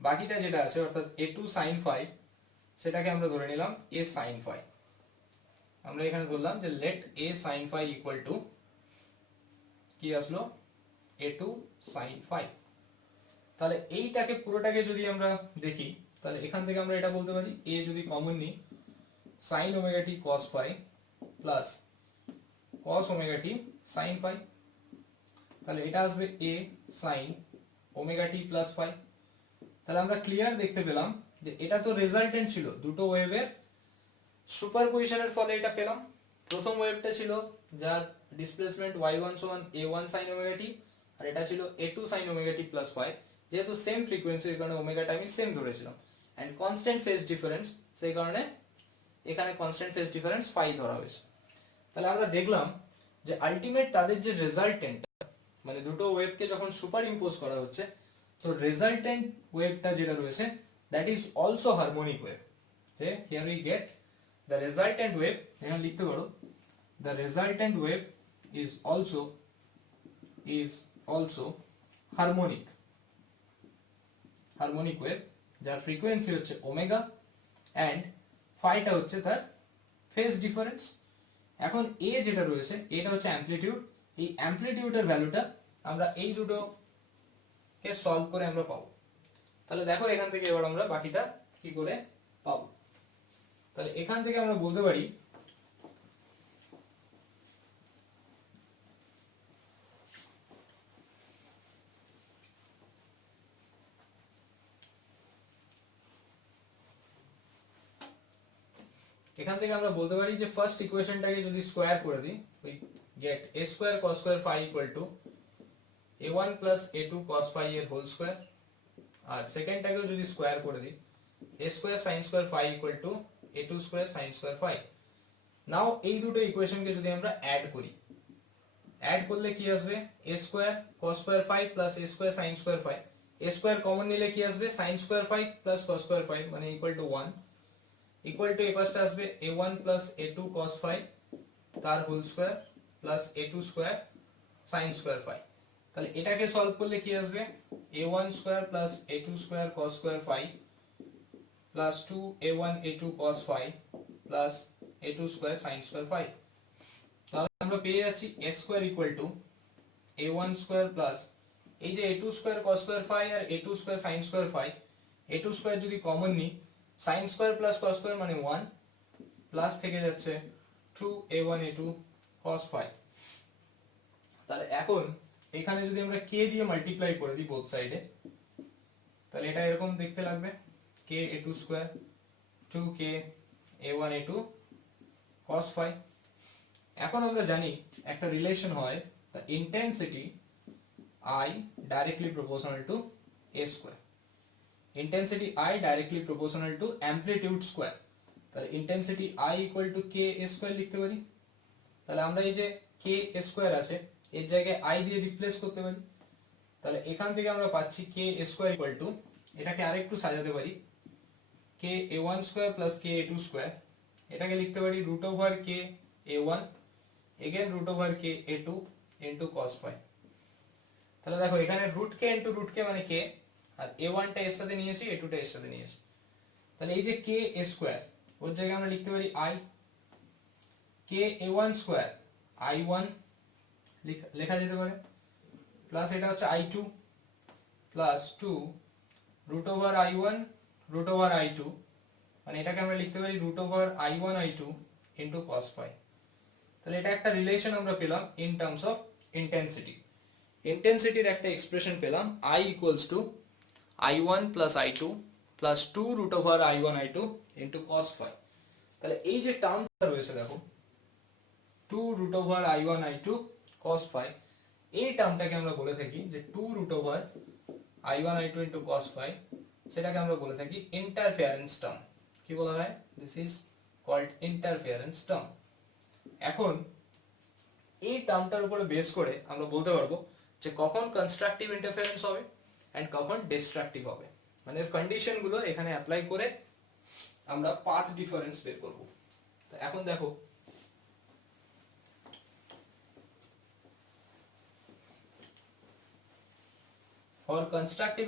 বাকিটা যেটা আছে অর্থাৎ a2 sin phi সেটাকে আমরা ধরে নিলাম a sin phi। আমরা এখানে বললাম যে let a sin phi equal to কি আসলো a2 sin phi। তাহলে এইটাকে পুরোটাকে যদি আমরা দেখি তাহলে এখান থেকে আমরা এটা বলতে পারি a যদি কমন নিই sin omega t cos phi plus cos omega t sin phi, তাহলে এটা আসবে a sin omega t plus phi। তাহলে আমরা ক্লিয়ার দেখতে পেলাম যে এটা তো রেজাল্টেন্ট ছিল, দুটো ওয়েভের সুপারপজিশনের ফলে এটা পেলাম। প্রথম ওয়েভটা ছিল যার ডিসপ্লেসমেন্ট y1 সমান a1 sin omega t, আর এটা ছিল a2 sin omega t plus phi। যেহেতু সেম ফ্রিকোয়েন্সি এর কারণে ওমেগাটা আমি সেম ধরেছিলাম, এন্ড কনস্ট্যান্ট ফেজ ডিফারেন্স সেই কারণে এখানে কনস্ট্যান্ট ফেজ ডিফারেন্স phi ধরা হয়েছে। তাহলে আমরা দেখলাম যে আলটিমেট তাদের যে রেজাল্টেন্ট, মানে দুটো ওয়েভকে যখন সুপার ইম্পোজ করা হচ্ছে, তো রেজাল্টেন্ট ওয়েভটা যেটা রয়েছে that is also harmonic wave. Here we get the resultant wave, এখানে লিখতে পারো the resultant wave is also harmonic wave, যার ফ্রিকোয়েন্সি হচ্ছে ওমেগা এন্ড ফাইটা হচ্ছে তার ফেজ ডিফারেন্স। এখন a যেটা রয়েছে এটা হচ্ছে অ্যামপ্লিটিউড, এই অ্যামপ্লিটিউডের ভ্যালুটা আমরা এই দুটো কে সলভ করে আমরা পাবো। তাহলে দেখো এখান থেকে এবার আমরা বাকিটা কি করে পাবো। তাহলে এখান থেকে আমরা বলতে পারি যে ফার্স্ট ইকুয়েশনটাকে যদি স্কোয়ার করে দিই we get a square cos square phi equal to a1 plus a2 cos phi এর হোল স্কয়ার, আর সেকেন্ডটাকেও যদি স্কোয়ার করে দিই a square sin square phi equal to a2 square sin square phi। নাও এই দুটো ইকুয়েশনকে যদি আমরা অ্যাড করলে কি আসবে a square cos square phi plus a square sin square phi, a square common নিলে কি আসবে sin square phi plus cos square phi মানে equal to 1, equal to এই পাশটা আসবে a1 plus a2 cos phi তার whole square plus a2 square sin square phi। তাহলে এটাকে সলভ করলে কি আসবে a1 square plus a2 square cos square phi plus 2a1 a2 cos phi plus a2 square sin square phi। তাহলে আমরা পেয়ে যাচ্ছি a square equal to a1 square plus এই যে a2 square cos square phi আর a2 square sin square phi, a2 square যদি common নিই sin square plus cos square মানে 1 plus থেকে যাচ্ছে 2a1 a2 cos phi। তাহলে এখন এখানে যদি আমরা k দিয়ে মাল্টিপ্লাই করে দিই বোথ সাইডে, তাহলে এটা এরকম দেখতে লাগবে k a2 square 2k a1 a2 cos phi। এখন আমরা জানি একটা রিলেশন হয় the intensity I directly proportional to a square, intensity I directly proportional to amplitude square। তাহলে intensity I equal to k a square লিখতে পারি। তাহলে আমরা এই যে k a square আছে এর জায়গায় I দিয়ে রিপ্লেস করতে পারি। তাহলে এখান থেকে আমরা পাচ্ছি k a square equal to, এটাকে আরেকটু সাজাতে পারি k a1 square plus k a2 square, এটাকে লিখতে পারি root over k a1 again root over k a2 into cos phi। তাহলে দেখো এখানে root k into root k মানে k, আর a1 টা এর সাথে নিয়েছি a2 টা এর সাথে নিয়েছি। তাহলে এই যে k a square ওর জায়গায় আমরা লিখতে পারি I, k a1 square I1 লেখা যেতে পারে, প্লাস এটা হচ্ছে i2 plus 2 root over i1 root over i2, মানে এটাকে আমরা লিখতে পারি root over i1 i2 into cos phi. তাহলে এটা একটা রিলেশন আমরা পেলাম ইন টার্মস অফ ইন্টেন্সিটি। ইন্টেন্সিটির একটা এক্সপ্রেশন পেলাম i equals to i1 plus i2 plus 2 root over i1 i2 into cos phi. তাহলে এই যে টার্মটা রয়েছে দেখো 2 root over i1 i2 cos phi, এই টার্মটাকে আমরা বলে থাকি যে 2 root over i1 i2 into cos phi, সেটাকে আমরা বলে থাকি ইন্টারফারেন্স টার্ম। কি বলা হয়? This is called interference term. এখন এই টার্মটার উপরে বেস করে আমরা বলতে পারবো যে কখন কনস্ট্রাকটিভ ইন্টারফারেন্স হবে এন্ড কখন ডিস্ট্রাকটিভ হবে, মানে এর কন্ডিশনগুলো এখানে অ্যাপ্লাই করে আমরা পাথ ডিফারেন্স বের করব। তো এখন দেখো ফর কনস্ট্রাকটিভ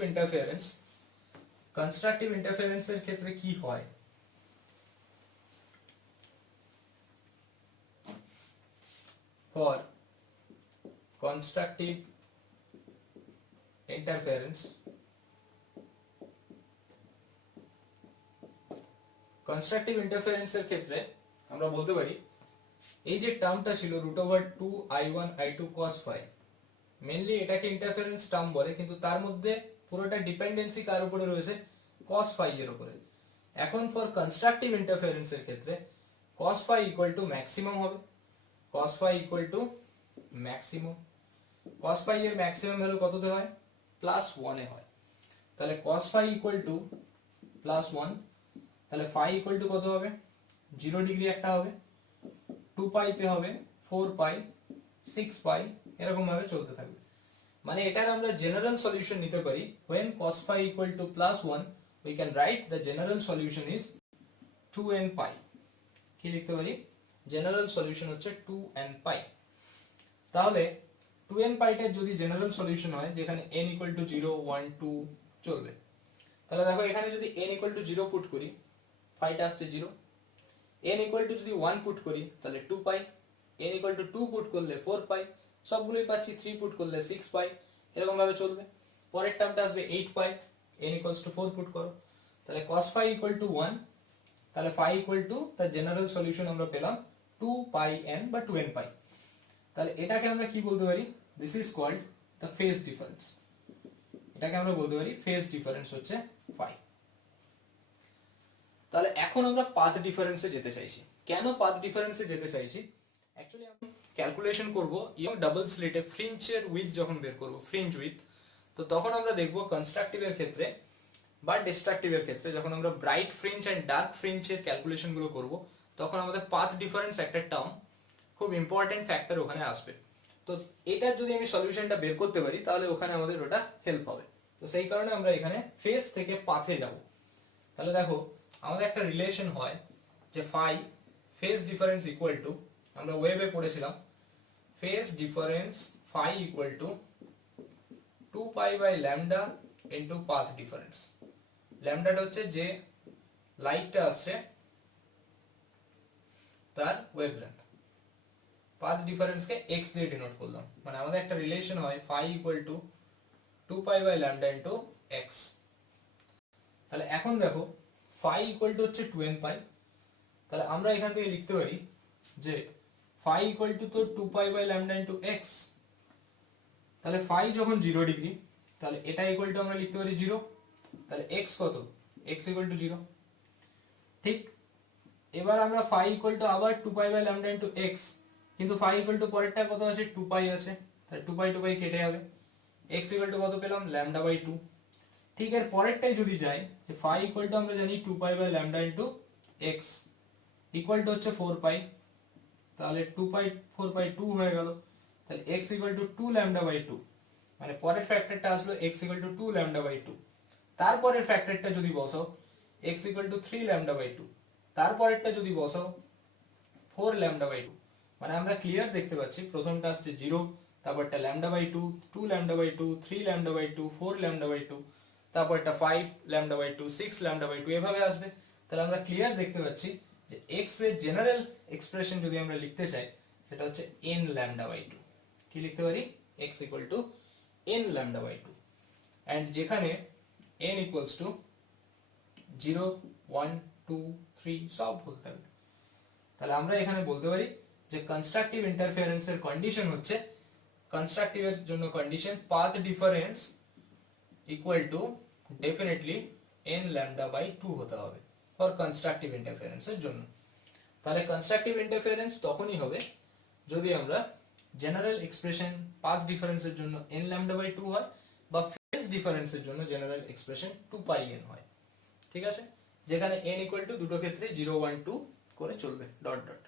ইন্টারফারেন্স এর ক্ষেত্রে কি হয়? ফর কনস্ট্রাকটিভ ইন্টারফারেন্স এর ক্ষেত্রে আমরা বলতে পারি এই যে টার্মটা ছিল root over 2 i1 i2 cos phi, mainly এটাকে ইন্টারফারেন্স টার্ম বলে, কিন্তু তার মধ্যে পুরোটা ডিপেন্ডেন্সি কার উপরে রয়েছে? cos phi এর উপরে। এখন ফর কনস্ট্রাকটিভ ইন্টারফারেন্স এর ক্ষেত্রে cos phi equal to maximum হবে, cos phi equal to maximum. cos phi এর ম্যাক্সিমাম ভ্যালু কততে হয়? +1 এ হয়। তাহলে cos phi ইকুয়াল টু +1, তাহলে phi ইকুয়াল টু কত হবে? 0 ডিগ্রি একটা হবে, 2 পাই তে হবে 4 পাই, 6 পাই, এরকম ভাবে চলতে থাকবে। মানে এটার আমরা জেনারেল সলিউশন নিতে পারি when cos phi equal to +1 we can write the general solution is 2n pi। কি লিখতে পারি? জেনারেল সলিউশন হচ্ছে 2n pi। তাহলে 2n pi টা যদি জেনারেল সলিউশন হয় যেখানে n equal to 0 1 2 চলবে, তাহলে দেখো এখানে যদি n equal to 0 পুট করি phi টা আসছে 0, n equal to যদি 1 পুট করি তাহলে 2 পাই, n equal to 2 পুট করলে 4 পাই, সবগুলোই পাচ্ছি 3 পুট করলে 6 পাই, এরকম ভাবে চলবে। পরের টার্মটা আসবে 8 পাই, n equals to 4 পুট করো, তাহলে cos phi equal to 1, তাহলে phi equal to তার জেনারেল সলিউশন আমরা পেলাম 2 পাই n বা 2n পাই। তাহলে এটাকে আমরা কি বলতে পারি? This is called the phase difference. এটাকে আমরা বলতে পারি ফেজ ডিফারেন্স হচ্ছে phi। তাহলে এখন আমরা পাথ ডিফারেন্সে যেতে চাইছি। কেন পাথ ডিফারেন্সে যেতে চাইছি? অ্যাকচুয়ালি আমি ক্যালকুলেশন করব ইয়ং ডাবল স্লিটে ফ্রিঞ্জের উইথ যখন বের করব, ফ্রিঞ্জ উইথ, তো তখন আমরা দেখব কনস্ট্রাকটিভের ক্ষেত্রে বা ডিস্ট্রাকটিভের ক্ষেত্রে যখন আমরা ব্রাইট ফ্রিঞ্জ এন্ড ডার্ক ফ্রিঞ্জের ক্যালকুলেশনগুলো করব, তখন আমাদের পাথ ডিফারেন্স একটা টার্ম খুব ইম্পর্টেন্ট ফ্যাক্টর ওখানে আসবে। তো এটার যদি আমি সলিউশনটা বের করতে পারি তাহলে ওখানে আমাদের ওটা হেল্প হবে। তো সেই কারণে আমরা এখানে ফেজ থেকে পাথে যাব। তাহলে দেখো আমাদের একটা রিলেশন হয় যে phi phase difference equal to, আমরা ওয়েবে পড়েছিলাম phase difference phi equal to 2 pi by lambda into path difference. ল্যামডাটা হচ্ছে যে লাইটটা আসছে তার ওয়েভলেন্থ, পাথ ডিফারেন্সকে x দিয়ে ডিনোট করলাম, মানে আমাদের একটা রিলেশন হয় phi equal to 2 pi by lambda into x। তাহলে এখন দেখো ফাই ইকুয়াল টু হচ্ছে 2n পাই, তাহলে আমরা এখান থেকে লিখতে পারি যে ফাই ইকুয়াল টু তো 2 pi by lambda into x। তাহলে ফাই যখন 0 ডিগ্রি তাহলে এটা ইকুয়াল টু আমরা লিখতে পারি 0, তাহলে x কত? x equal to 0। ঠিক এবার আমরা ফাই ইকুয়াল টু আবার 2 pi by lambda into x, কিন্তু ফাই ইকুয়াল টু পরেরটা কত আছে? 2 পাই আছে, তাহলে 2 পাই কেটে যাবে, x ইকুয়াল টু কত পেলাম? Lambda by 2। ঠিক এর পরেরটাই যদি যাই যে ফাই ইকুয়াল টু আমরা জানি 2 pi by lambda into x equal to হচ্ছে 4 পাই, তাহলে 2 পাই 4 পাই 2 হয়ে গেল, তাহলে x equal to 2 lambda by 2, মানে পরের ফ্যাক্টরটা আসলো x equal to 2 lambda by 2। তারপরের ফ্যাক্টরটা যদি বসাও x equal to 3 lambda by 2, তারপরেরটা যদি বসাও 4 ল্যামডা বাই 2। মানে আমরা ক্লিয়ার দেখতে পাচ্ছি প্রথমটা আসছে 0, তারপরটা lambda by 2, 2 lambda by 2, 3 lambda by 2, 4 lambda by 2, তারপরটা 5 ল্যামডা বাই 2, 6 ল্যামডা বাই 2, এভাবে আসবে। তাহলে আমরা ক্লিয়ার দেখতে পাচ্ছি যে x এর জেনারেল এক্সপ্রেশন যদি আমরা লিখতে চাই সেটা হচ্ছে n ল্যামডা বাই 2। কি লিখতে পারি x equal to n lambda by 2 and যেখানে n ইকুয়ালস টু 0 1 2 3 সব ভুল থাকবে। তাহলে আমরা এখানে বলতে পারি যে কনস্ট্রাকটিভ ইন্টারফারেন্সের কন্ডিশন হচ্ছে, কনস্ট্রাকটিভের জন্য condition path difference equal to definitely n lambda by 2 হতে হবে ফর কনস্ট্রাকটিভ ইন্টারফারেন্সের জন্য। তাহলে কনস্ট্রাকটিভ ইন্টারফারেন্স তখনই হবে যদি আমরা জেনারেল এক্সপ্রেশন পাথ ডিফারেন্সের জন্য n ল্যামডা বাই 2 হয় বা ফেজ ডিফারেন্সের জন্য জেনারেল এক্সপ্রেশন 2 পাই n হয়। ঠিক আছে, যেখানে n ইকুয়াল টু দুটো ক্ষেত্রে 0 1 2 করে চলবে ডট ডট।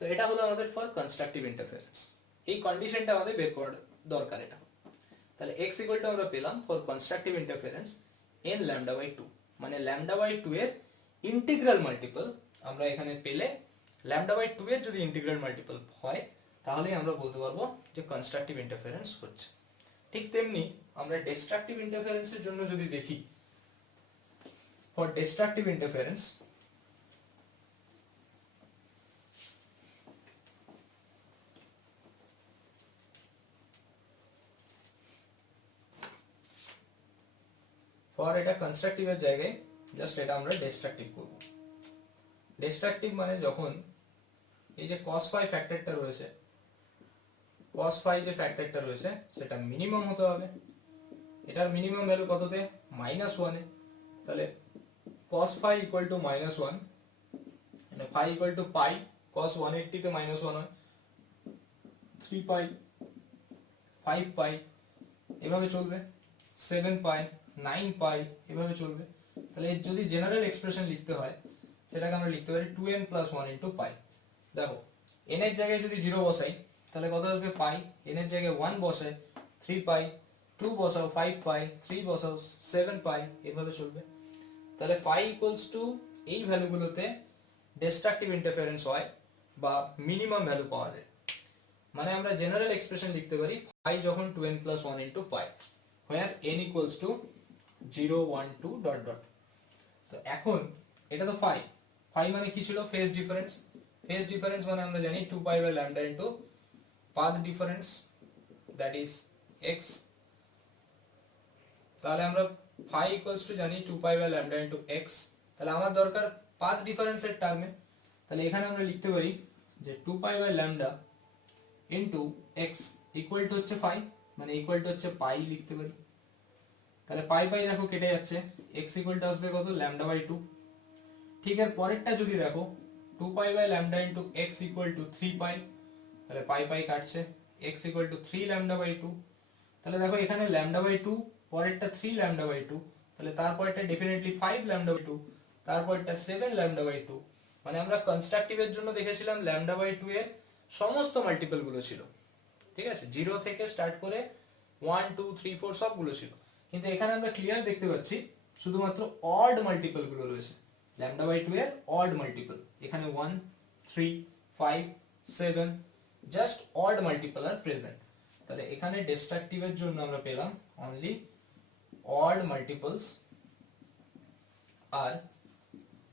তো এটা হলো আমাদের ফর কনস্ট্রাকটিভ ইন্টারফারেন্স। এই কন্ডিশনটা আমাদের বের করার দরকার এটা। তাহলে x ইকুয়াল টু আমরা পেলাম for constructive interference n lambda by 2, মানে ল্যামডা বাই 2 এর ইন্টিগ্রাল মাল্টিপল আমরা এখানে পেলে ল্যামডা বাই 2 এর যদি ইন্টিগ্রাল মাল্টিপল হয় তাহলে আমরা বলতে পারবো যে কনস্ট্রাকটিভ ইন্টারফারেন্স হচ্ছে। ঠিক তেমনি আমরা ডিস্ট্রাকটিভ ইন্টারফারেন্সের জন্য যদি দেখি, ফর ডিস্ট্রাকটিভ ইন্টারফারেন্স ফর এটা কনস্ট্রাকটিভের জায়গায় জাস্ট এটা আমরা ডিস্ট্রাকটিভ করব। ডিস্ট্রাকটিভ মানে যখন এই যে cos phi ফ্যাক্টরটা রয়েছে, cos phi যে ফ্যাক্টরটা রয়েছে সেটা মিনিমাম হতে হবে। এটার মিনিমাম ভ্যালু কততে? -1 এ। তাহলে cos phi ইকুয়াল টু -1, মানে phi equal to pi, cos 180 তে -1 হয়, 3 পাই, 5 পাই, এভাবে চলবে, 7 পাই, 9 পাই, এভাবে চলবে। তাহলে যদি জেনারেল এক্সপ্রেশন লিখতে হয় সেটাকে আমরা লিখতে পারি 2n + 1 * পাই। দেখো n এর জায়গায় যদি 0 বসাই তাহলে কত আসবে পাই, n এর জায়গায় 1 বসাই 3 পাই, 2 বসাও 5 পাই, 3 বসাও 7 পাই, এভাবে চলবে। তাহলে phi ইকুয়ালস টু এই ভ্যালুগুলোতে ডিস্ট্রাকটিভ ইন্টারফারেন্স হয় বা মিনিমাম ভ্যালু পাওয়া যায়। মানে আমরা জেনারেল এক্সপ্রেশন লিখতে পারি phi যখন 2n + 1 * pi, where n equals to 0 1 2 dot dot. তো এখন এটা তো phi, phi মানে কি ছিল? Phase difference. ফেজ ডিফারেন্স মানে আমরা জানি 2 pi by lambda into path difference, that is x। তাহলে আমরা phi ইকুয়ালস টু জানি 2 pi by lambda into x। তাহলে আমার দরকার পাথ ডিফারেন্সের টার্মে। তাহলে এখানে আমরা লিখতে পারি যে 2 pi by lambda into x equal to হচ্ছে phi, মানে ইকুয়াল টু হচ্ছে পাই লিখতে পারি। তাহলে পাই পাই দেখো কেটে যাচ্ছে, x ইকুয়াল টু আসবে কত? Lambda by 2। ঠিক এর পরেরটা যদি দেখো 2 pi by lambda into x equal to 3 pi, তাহলে পাই পাই কাটছে, x equal to 3 lambda by 2। তাহলে দেখো এখানে ল্যামডা বাই 2, পরেরটা 3 ল্যামডা বাই 2, তাহলে তারপরেরটা ডেফিনেটলি 5 ল্যামডা বাই 2, তারপরেরটা 7 ল্যামডা বাই 2। মানে আমরা কনস্ট্রাকটিভের জন্য দেখেছিলাম ল্যামডা বাই 2 এর সমস্ত মাল্টিপল গুলো ছিল। ঠিক আছে, 0 থেকে স্টার্ট করে 1 2 3 4 সবগুলো ছিল। কিন্তু এখানে আমরা ক্লিয়ার দেখতে পাচ্ছি শুধুমাত্র অড মাল্টিপল গুলো রয়েছে। ল্যামডা বাই 2 এর অড মাল্টিপল এখানে 1 3 5 7 জাস্ট অড মাল্টিপল আর প্রেজেন্ট। তাহলে এখানে ডিস্ট্রাকটিভের জন্য আমরা পেলাম অনলি অড মাল্টিপলস আর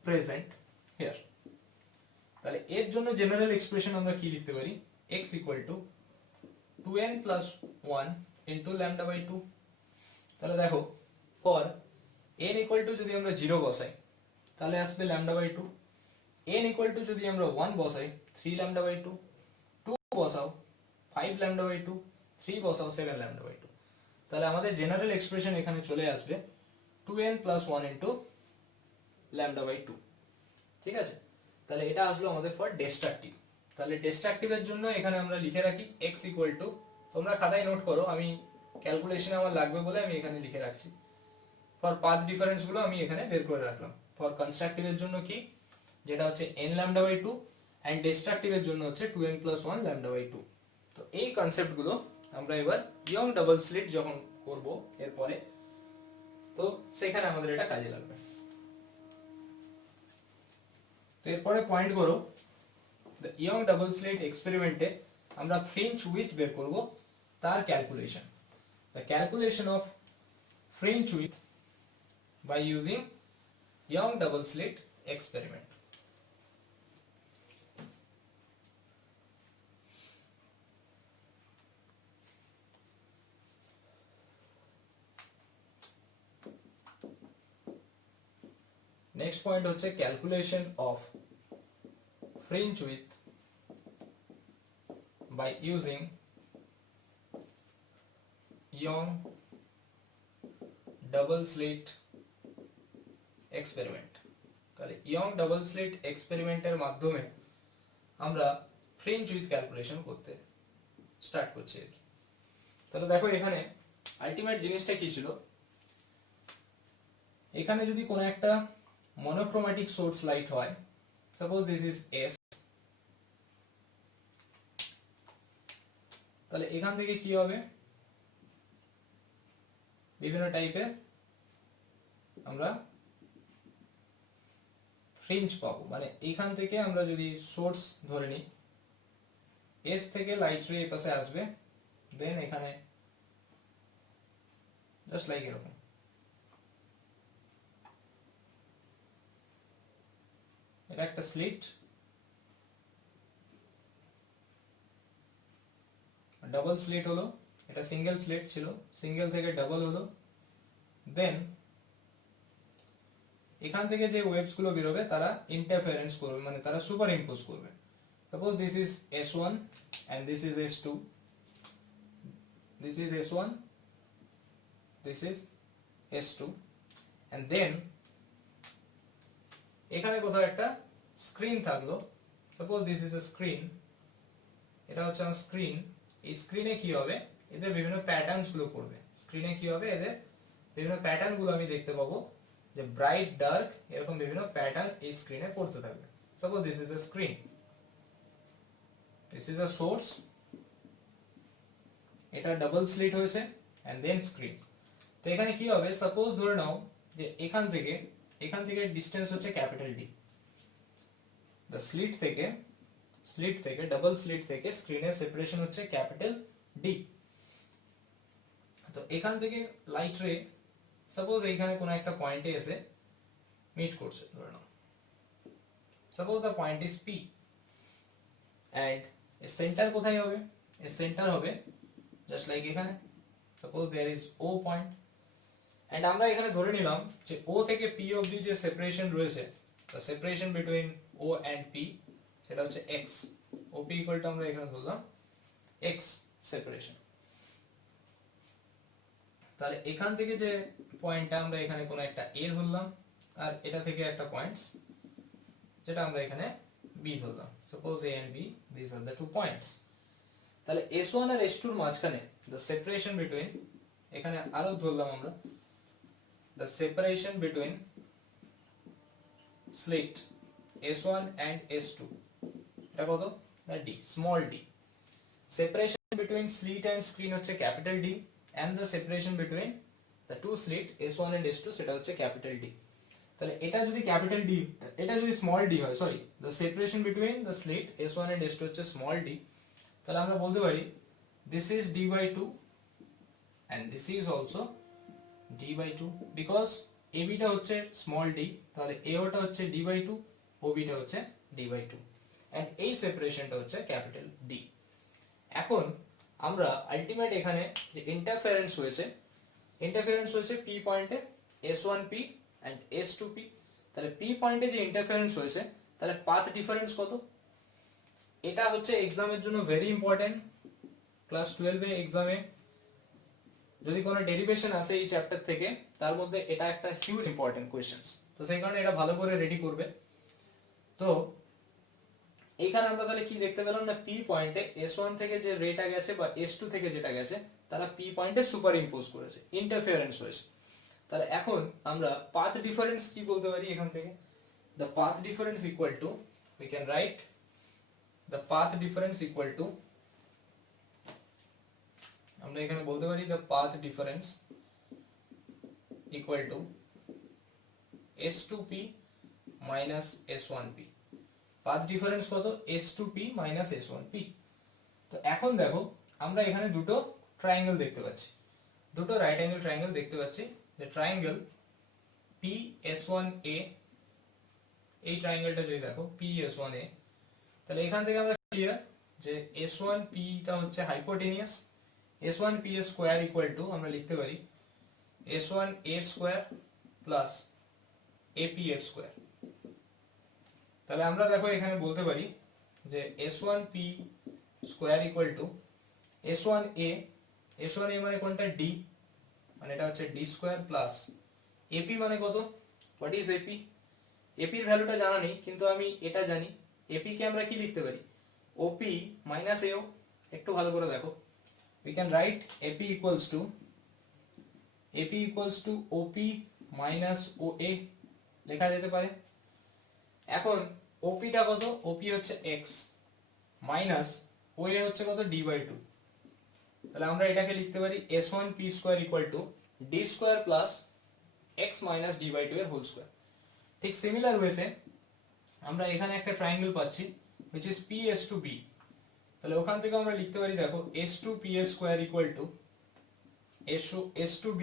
প্রেজেন্ট হিয়ার। তাহলে এর জন্য জেনারেল এক্সপ্রেশন আমরা কি লিখতে পারি? x ইকুয়াল টু 2n + 1 ইনটু ল্যামডা বাই 2। তাহলে দেখো ফর n ইকুয়াল টু যদি আমরা 0 বসাই তাহলে আসবে lambda by 2, n equal to যদি আমরা 1 বসাই 3 ল্যামডা বাই 2, 2 বসাও 5 ল্যামডা বাই 2, 3 বসাও 7 ল্যামডা বাই 2। তাহলে আমাদের জেনারেল এক্সপ্রেশন এখানে চলে আসবে 2n + 1 ইনটু ল্যামডা বাই 2। ঠিক আছে, তাহলে এটা আসলো আমাদের ফর ডিস্ট্রাকটিভ। তাহলে ডিস্ট্রাকটিভের জন্য এখানে আমরা লিখে রাখি x ইকুয়াল টু, তোমরা খাতায় নোট করো, আমি ক্যালকুলেশনে আমার লাগবে বলে আমি এখানে লিখে রাখছি। ফর পাথ ডিফারেন্স গুলো আমি এখানে বের করে রাখলাম। ফর কনস্ট্রাকটিভের জন্য কি, যেটা হচ্ছে n ল্যামডা বাই 2, এন্ড ডিস্ট্রাকটিভের জন্য হচ্ছে 2n + 1 ল্যামডা বাই 2। তো এই কনসেপ্ট গুলো আমরা এবার ইয়ং ডাবল স্লিট যখন করব এরপরে, তো সেখানে আমাদের এটা কাজে লাগবে। তো এরপরে পয়েন্ট করো, দ্য ইয়ং ডাবল স্লিট এক্সপেরিমেন্টে আমরা ফ্রিঞ্জ উইথ বের করব, তার calculation, the calculation of fringe width by using young double slit experiment. Next point হচ্ছে calculation of fringe width by using Young double slit experiment. তাহলে Young double slit এক্সপেরিমেন্টের মাধ্যমে আমরা ফ্রিঞ্জ উইথ ক্যালকুলেশন করতে start করছি আর কি। তাহলে দেখো এখানে আলটিমেট জিনিসটা কি ছিল, এখানে যদি কোনো একটা মনোক্রোম্যাটিক সোর্স লাইট হয়, সাপোজ দিস ইজ এস, তাহলে এখান থেকে কি হবে, বিভিন্ন টাইপের আমরা ফ্রিঞ্জ পাবো। মানে এইখান থেকে আমরা যদি সোর্স ধরে নিই, এস থেকে লাইট রে পাশে আসবে, দেন এখানে জাস্ট লাইক এরকম এটা একটা স্লিট, ডাবল স্লিট হলো, এটা সিঙ্গেল স্লিট ছিল, সিঙ্গেল থেকে ডাবল হলো, দেন এখান থেকে যে ওয়েভস গুলো বেরোবে তারা ইন্টারফারেন্স করবে, মানে তারা সুপার ইম্পোজ করবে। Suppose this is S1 and this is S2, this is S1, this is S2, and then এখানে কোথাও একটা স্ক্রিন থাকলো, suppose this is a screen, এটা হচ্ছে আমার স্ক্রিন। এই স্ক্রিনে কি হবে, এদের বিভিন্ন প্যাটার্নস গুলো পড়বে, স্ক্রিনে কি হবে, এদের বিভিন্ন প্যাটার্ন গুলো আমি দেখতে পাবো, যে ব্রাইট ডার্ক এরকম বিভিন্ন প্যাটার্ন এই স্ক্রিনে পড়তে থাকবে। Suppose this is a screen, this is a source, এটা ডাবল স্লিট হয়েছে এন্ড দেন স্ক্রিন। তো এখানে কি হবে, সাপোজ ধরে নাও যে এখান থেকে ডিসটেন্স হচ্ছে ক্যাপিটাল ডি, দ্য স্লিট থেকে ডাবল স্লিট থেকে স্ক্রিনের সেপারেশন হচ্ছে ক্যাপিটাল ডি। তো এখান থেকে লাইট রে সাপোজ এইখানে কোনো একটা পয়েন্টে এসে মিট করছে, ধরে নাও suppose the point is P, and এর সেন্টার কোথায় হবে, এর সেন্টার হবে জাস্ট লাইক এখানে, suppose there is O point, and আমরা এখানে ধরে নিলাম যে ও থেকে পি অবধি যে সেপারেশন রয়েছে, the separation between O and P, সেটা হচ্ছে এক্স, ওপি ইকুয়াল টু আমরা এখানে ধরলাম এক্স সেপারেশন। তাহলে এখান থেকে যে পয়েন্টটা আমরা এখানে কোনো একটা এ ধরলাম, আর এটা থেকে একটা পয়েন্টস যেটা আমরা এখানে বি ধরলাম, suppose A and B, this are the two points. তাহলে S1 আর S2 এর মাঝখানে দ্য সেপারেশন বিটুইন, এখানে আরো ধরলাম আমরা the separation between slit S1 and S2, এটা কত, the d, small d. Separation between slit and screen হচ্ছে capital D, and the separation between the two slit S1 and S2 সেটা হচ্ছে capital D. তাহলে এটা যদি ক্যাপিটাল ডি, এটা যদি স্মল ডি হয়, sorry, the separation between the slit S1 and S2 হচ্ছে স্মল ডি, তাহলে আমরা বলতে পারি this is d by 2 and this is also d by 2 because AB টা হচ্ছে স্মল d, তাহলে AO টা হচ্ছে d by 2, OB টা হচ্ছে d by 2, and এই সেপারেশনটা হচ্ছে ক্যাপিটাল ডি। এখন আমরা আলটিমেট এখানে যে ইন্টারফারেন্স হয়েছে পি পয়েন্টে S1P and S2P, তাহলে পি পয়েন্টে যে ইন্টারফারেন্স হয়েছে, তাহলে পাথ ডিফারেন্স কত, এটা হচ্ছে এক্সামের জন্য ভেরি ইম্পর্টেন্ট। ক্লাস 12 এ এক্সামে যদি কোনো ডেরিভেশন আসে এই চ্যাপ্টার থেকে, তার মধ্যে এটা একটা হিউজ ইম্পর্টেন্ট কোশ্চেন্স, তো সেই কারণে এটা ভালো করে রেডি করবে। তো এখানে আমরা তাহলে কি দেখতে পেলাম না, পি পয়েন্টে S1 থেকে যে রেটা গেছে বা S2 থেকে যেটা গেছে, তারা পি পয়েন্টে সুপার ইম্পোজ করেছে, ইন্টারফারেন্স হয়েছে। তাহলে এখন আমরা পাথ ডিফারেন্স কি বলতে পারি, এখান থেকে the path difference equal to, we can write the path difference equal to, আমরা এখানে বলতে পারি the path difference equal to S2P minus S1P। Path difference কত, S2P minus S1P। তো এখন দেখো আমরা এখানে দুটো ট্রায়াঙ্গেল দেখতে পাচ্ছি, দুটো রাইট অ্যাঙ্গেল ট্রায়াঙ্গেল দেখতে পাচ্ছি, যে ট্রায়াঙ্গেল PS1A, এই ট্রায়াঙ্গেলটা যদি দেখো PS1A, তাহলে এখান থেকে আমরা ক্লিয়ার যে S1P টা হচ্ছে হাইপোটেনিয়াস, S1P এর স্কয়ার ইকুয়াল টু আমরা লিখতে পারি S1A এর স্কয়ার প্লাস AP এর স্কয়ার। তাহলে আমরা দেখো এখানে বলতে পারি যে s1p square equal two s1a, s1a মানে কোনটা d, মানে এটা হচ্ছে d স্কয়ার প্লাস ap মানে কত, হোয়াট ইজ ap, ap এর ভ্যালুটা জানা নেই কিন্তু আমি এটা জানি, ap কে আমরা কি লিখতে পারি, op মাইনাস ao। একটু ভালো করে দেখো, we can write ap equals to op minus oa লেখা যেতে পারে। এখন op টা কত, op হচ্ছে x মাইনাস oa হচ্ছে কত, d বাই 2। তাহলে আমরা এটাকে লিখতে পারি s1p square equal to d square plus x minus d by 2 এর হোল স্কয়ার। ঠিক সিমিলার ওয়েতে আমরা এখানে একটা ট্রায়াঙ্গেল পাচ্ছি which is ps2b, তাহলে ওখান থেকে আমরা লিখতে পারি দেখো s2p square equal to s2b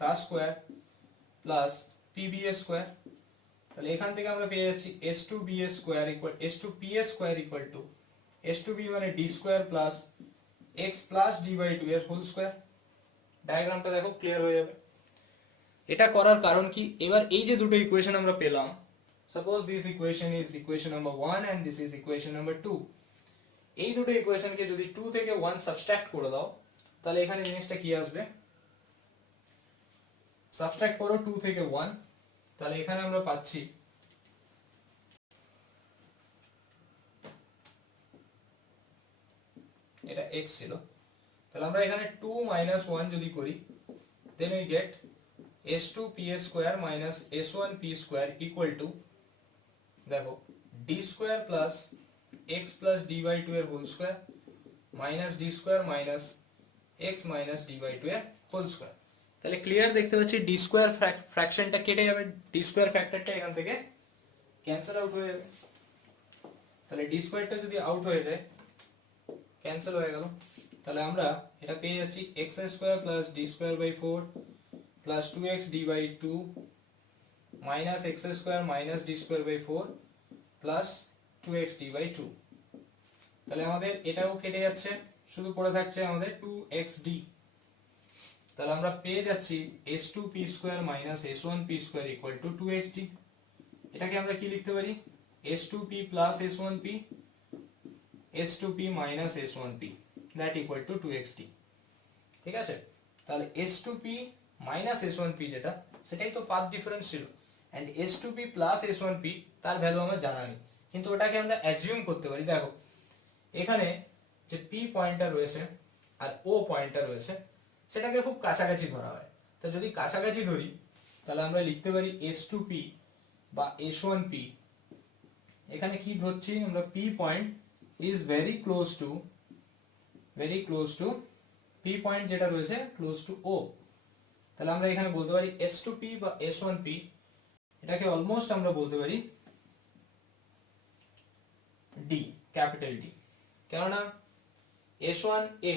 তার স্কয়ার প্লাস pb স্কয়ার। তাহলে এখান থেকে আমরা পেয়ে যাচ্ছি s2b square equal s2p square equal to s2b মানে d square plus x plus d by 2 এর হোল স্কয়ার। ডায়াগ্রামটা দেখো ক্লিয়ার হয়ে যাবে। এটা করার কারণ কি, এবার এই যে দুটো ইকুয়েশন আমরা পেলাম, suppose this equation is equation number 1 and this is equation number 2, এই দুটো ইকুয়েশনকে যদি 2 থেকে 1 সাবট্রাক্ট করে দাও তাহলে এখানে জিনিসটা কি আসবে, সাবট্রাক্ট করো 2 থেকে 1, তাহলে এখানে আমরা পাচ্ছি এটা x ছিল, তাহলে আমরা এখানে 2 minus 1 যদি করি then we get s2p square minus s1p square equal to দেখো d square plus x plus d by 2 এর whole square minus d square minus x minus d by 2 এর হোল স্কয়ার। তাহলে ক্লিয়ার দেখতে পাচ্ছি d square ফ্র্যাকশনটা কেটে যাবে, d square ফ্যাক্টরটা এখান থেকে ক্যান্সেল আউট হয়ে যাবে। তাহলে d স্কয়ারটা যদি আউট হয়ে যায়, ক্যান্সেল হয়ে গেল, তাহলে আমরা এটা পেয়ে যাচ্ছি x square plus d square by 4 plus 2x d by 2 minus x square minus d square by 4 plus 2x d by 2। তাহলে আমাদের এটাও কেটে যাচ্ছে, শুধু পড়ে থাকছে আমাদের 2xd। তাহলে আমরা পেয়ে যাচ্ছি s2p square minus s1p square equal to 2xd। এটাকে আমরা কি লিখতে পারি, s2p plus s1p s2p minus s1p that equal to 2xd। ঠিক আছে, তাহলে s2p minus s1p যেটা সেটাই তো পাথ ডিফারেন্স ছিল, and s2p plus s1p তার ভ্যালু আমরা জানা নেই, কিন্তু ওটাকে আমরা অ্যাজিউম করতে পারি। দেখো এখানে যে p পয়েন্টটা রয়েছে আর o পয়েন্টটা রয়েছে সেটাকে খুব কাছাকাছি ধরা হয়, তো যদি কাছাকাছি ধরি তাহলে আমরা লিখতে পারি s2p বা s1p, এখানে কি ধরছি আমরা, p point is very close to p point যেটা রয়েছে close to o, তাহলে আমরা এখানে বলতে পারি s2p বা s1p এটাকে অলমোস্ট আমরা বলতে পারি d, ক্যাপিটাল D, কেননা s1a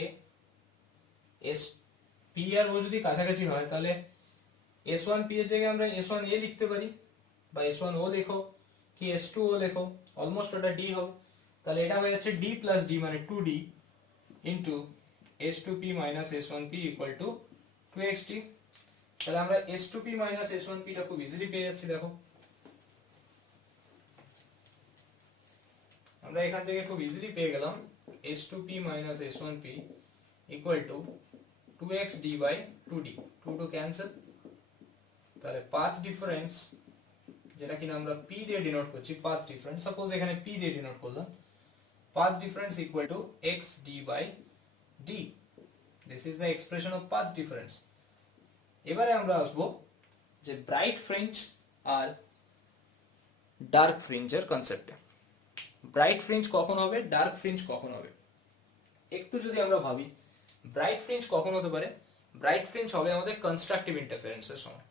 p আর o যদি কাছাকাছি হয় তাহলে s1p এর জায়গায় আমরা s1a লিখতে পারি বা s1o লেখো কি s2o লেখো, অলমোস্ট ওটা d হবে। তাহলে এটা হয়ে যাচ্ছে d প্লাস d মানে 2d into s2p minus s1p equal to 2xd। তাহলে আমরা s2p মাইনাস s1p টা খুব ইজিলি পেয়ে যাচ্ছি। দেখো আমরা এখান থেকে খুব ইজিলি পেয়ে গেলাম s2p minus s1p equal to 2xd by 2d, 2 two cancel, তাহলে পাথ ডিফারেন্স যেটা কিনা আমরা p দিয়ে ডিনোট করছি, পাথ ডিফারেন্স সাপোজ এখানে p দিয়ে ডিনোট করলাম, path difference equal to xd by d, this is the expression of path difference। এবারে আমরা আসবো যে ব্রাইট ফ্রিঞ্জ আর ডার্ক ফ্রিঞ্জের কনসেপ্টে। ব্রাইট ফ্রিঞ্জ কখন হবে, ডার্ক ফ্রিঞ্জ কখন হবে, একটু যদি আমরা ভাবি ব্রাইট ফ্রিঞ্জ কখন হতে পারে, ব্রাইট ফ্রিঞ্জ হবে আমাদের কনস্ট্রাকটিভ ইন্টারফারেন্সের সময়।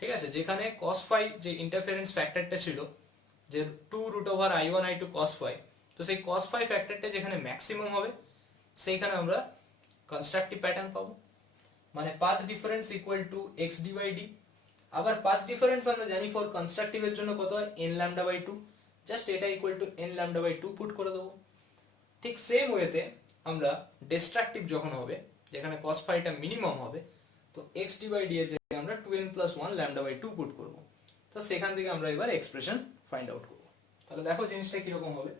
ঠিক আছে, যেখানে cos phi যে ইন্টারফারেন্স ফ্যাক্টরটা ছিল যে 2√i1 i2 cos phi, তো সেই cos phi ফ্যাক্টরটা যেখানে ম্যাক্সিমাম হবে সেইখানে আমরা কনস্ট্রাকটিভ প্যাটার্ন পাবো, মানে path difference equal to xd by d। আবার পাথ ডিফারেন্স আমরা জানি ফর কনস্ট্রাকটিভ এর জন্য কত হয়, n lambda বাই 2, জাস্ট এটা equal to n lambda by 2 put করে দেবো। ঠিক সেম ওয়েতে আমরা ডিস্ট্রাকটিভ যখন হবে যেখানে cos phi টা মিনিমাম হবে, তো xd বাই d এর জায়গায় আমরা 2n plus 1 lambda by 2 put করব, তো সেখান থেকে আমরা এবার এক্সপ্রেশন ফাইন্ড আউট করব। তাহলে দেখো জিনিসটা কিরকম হবে।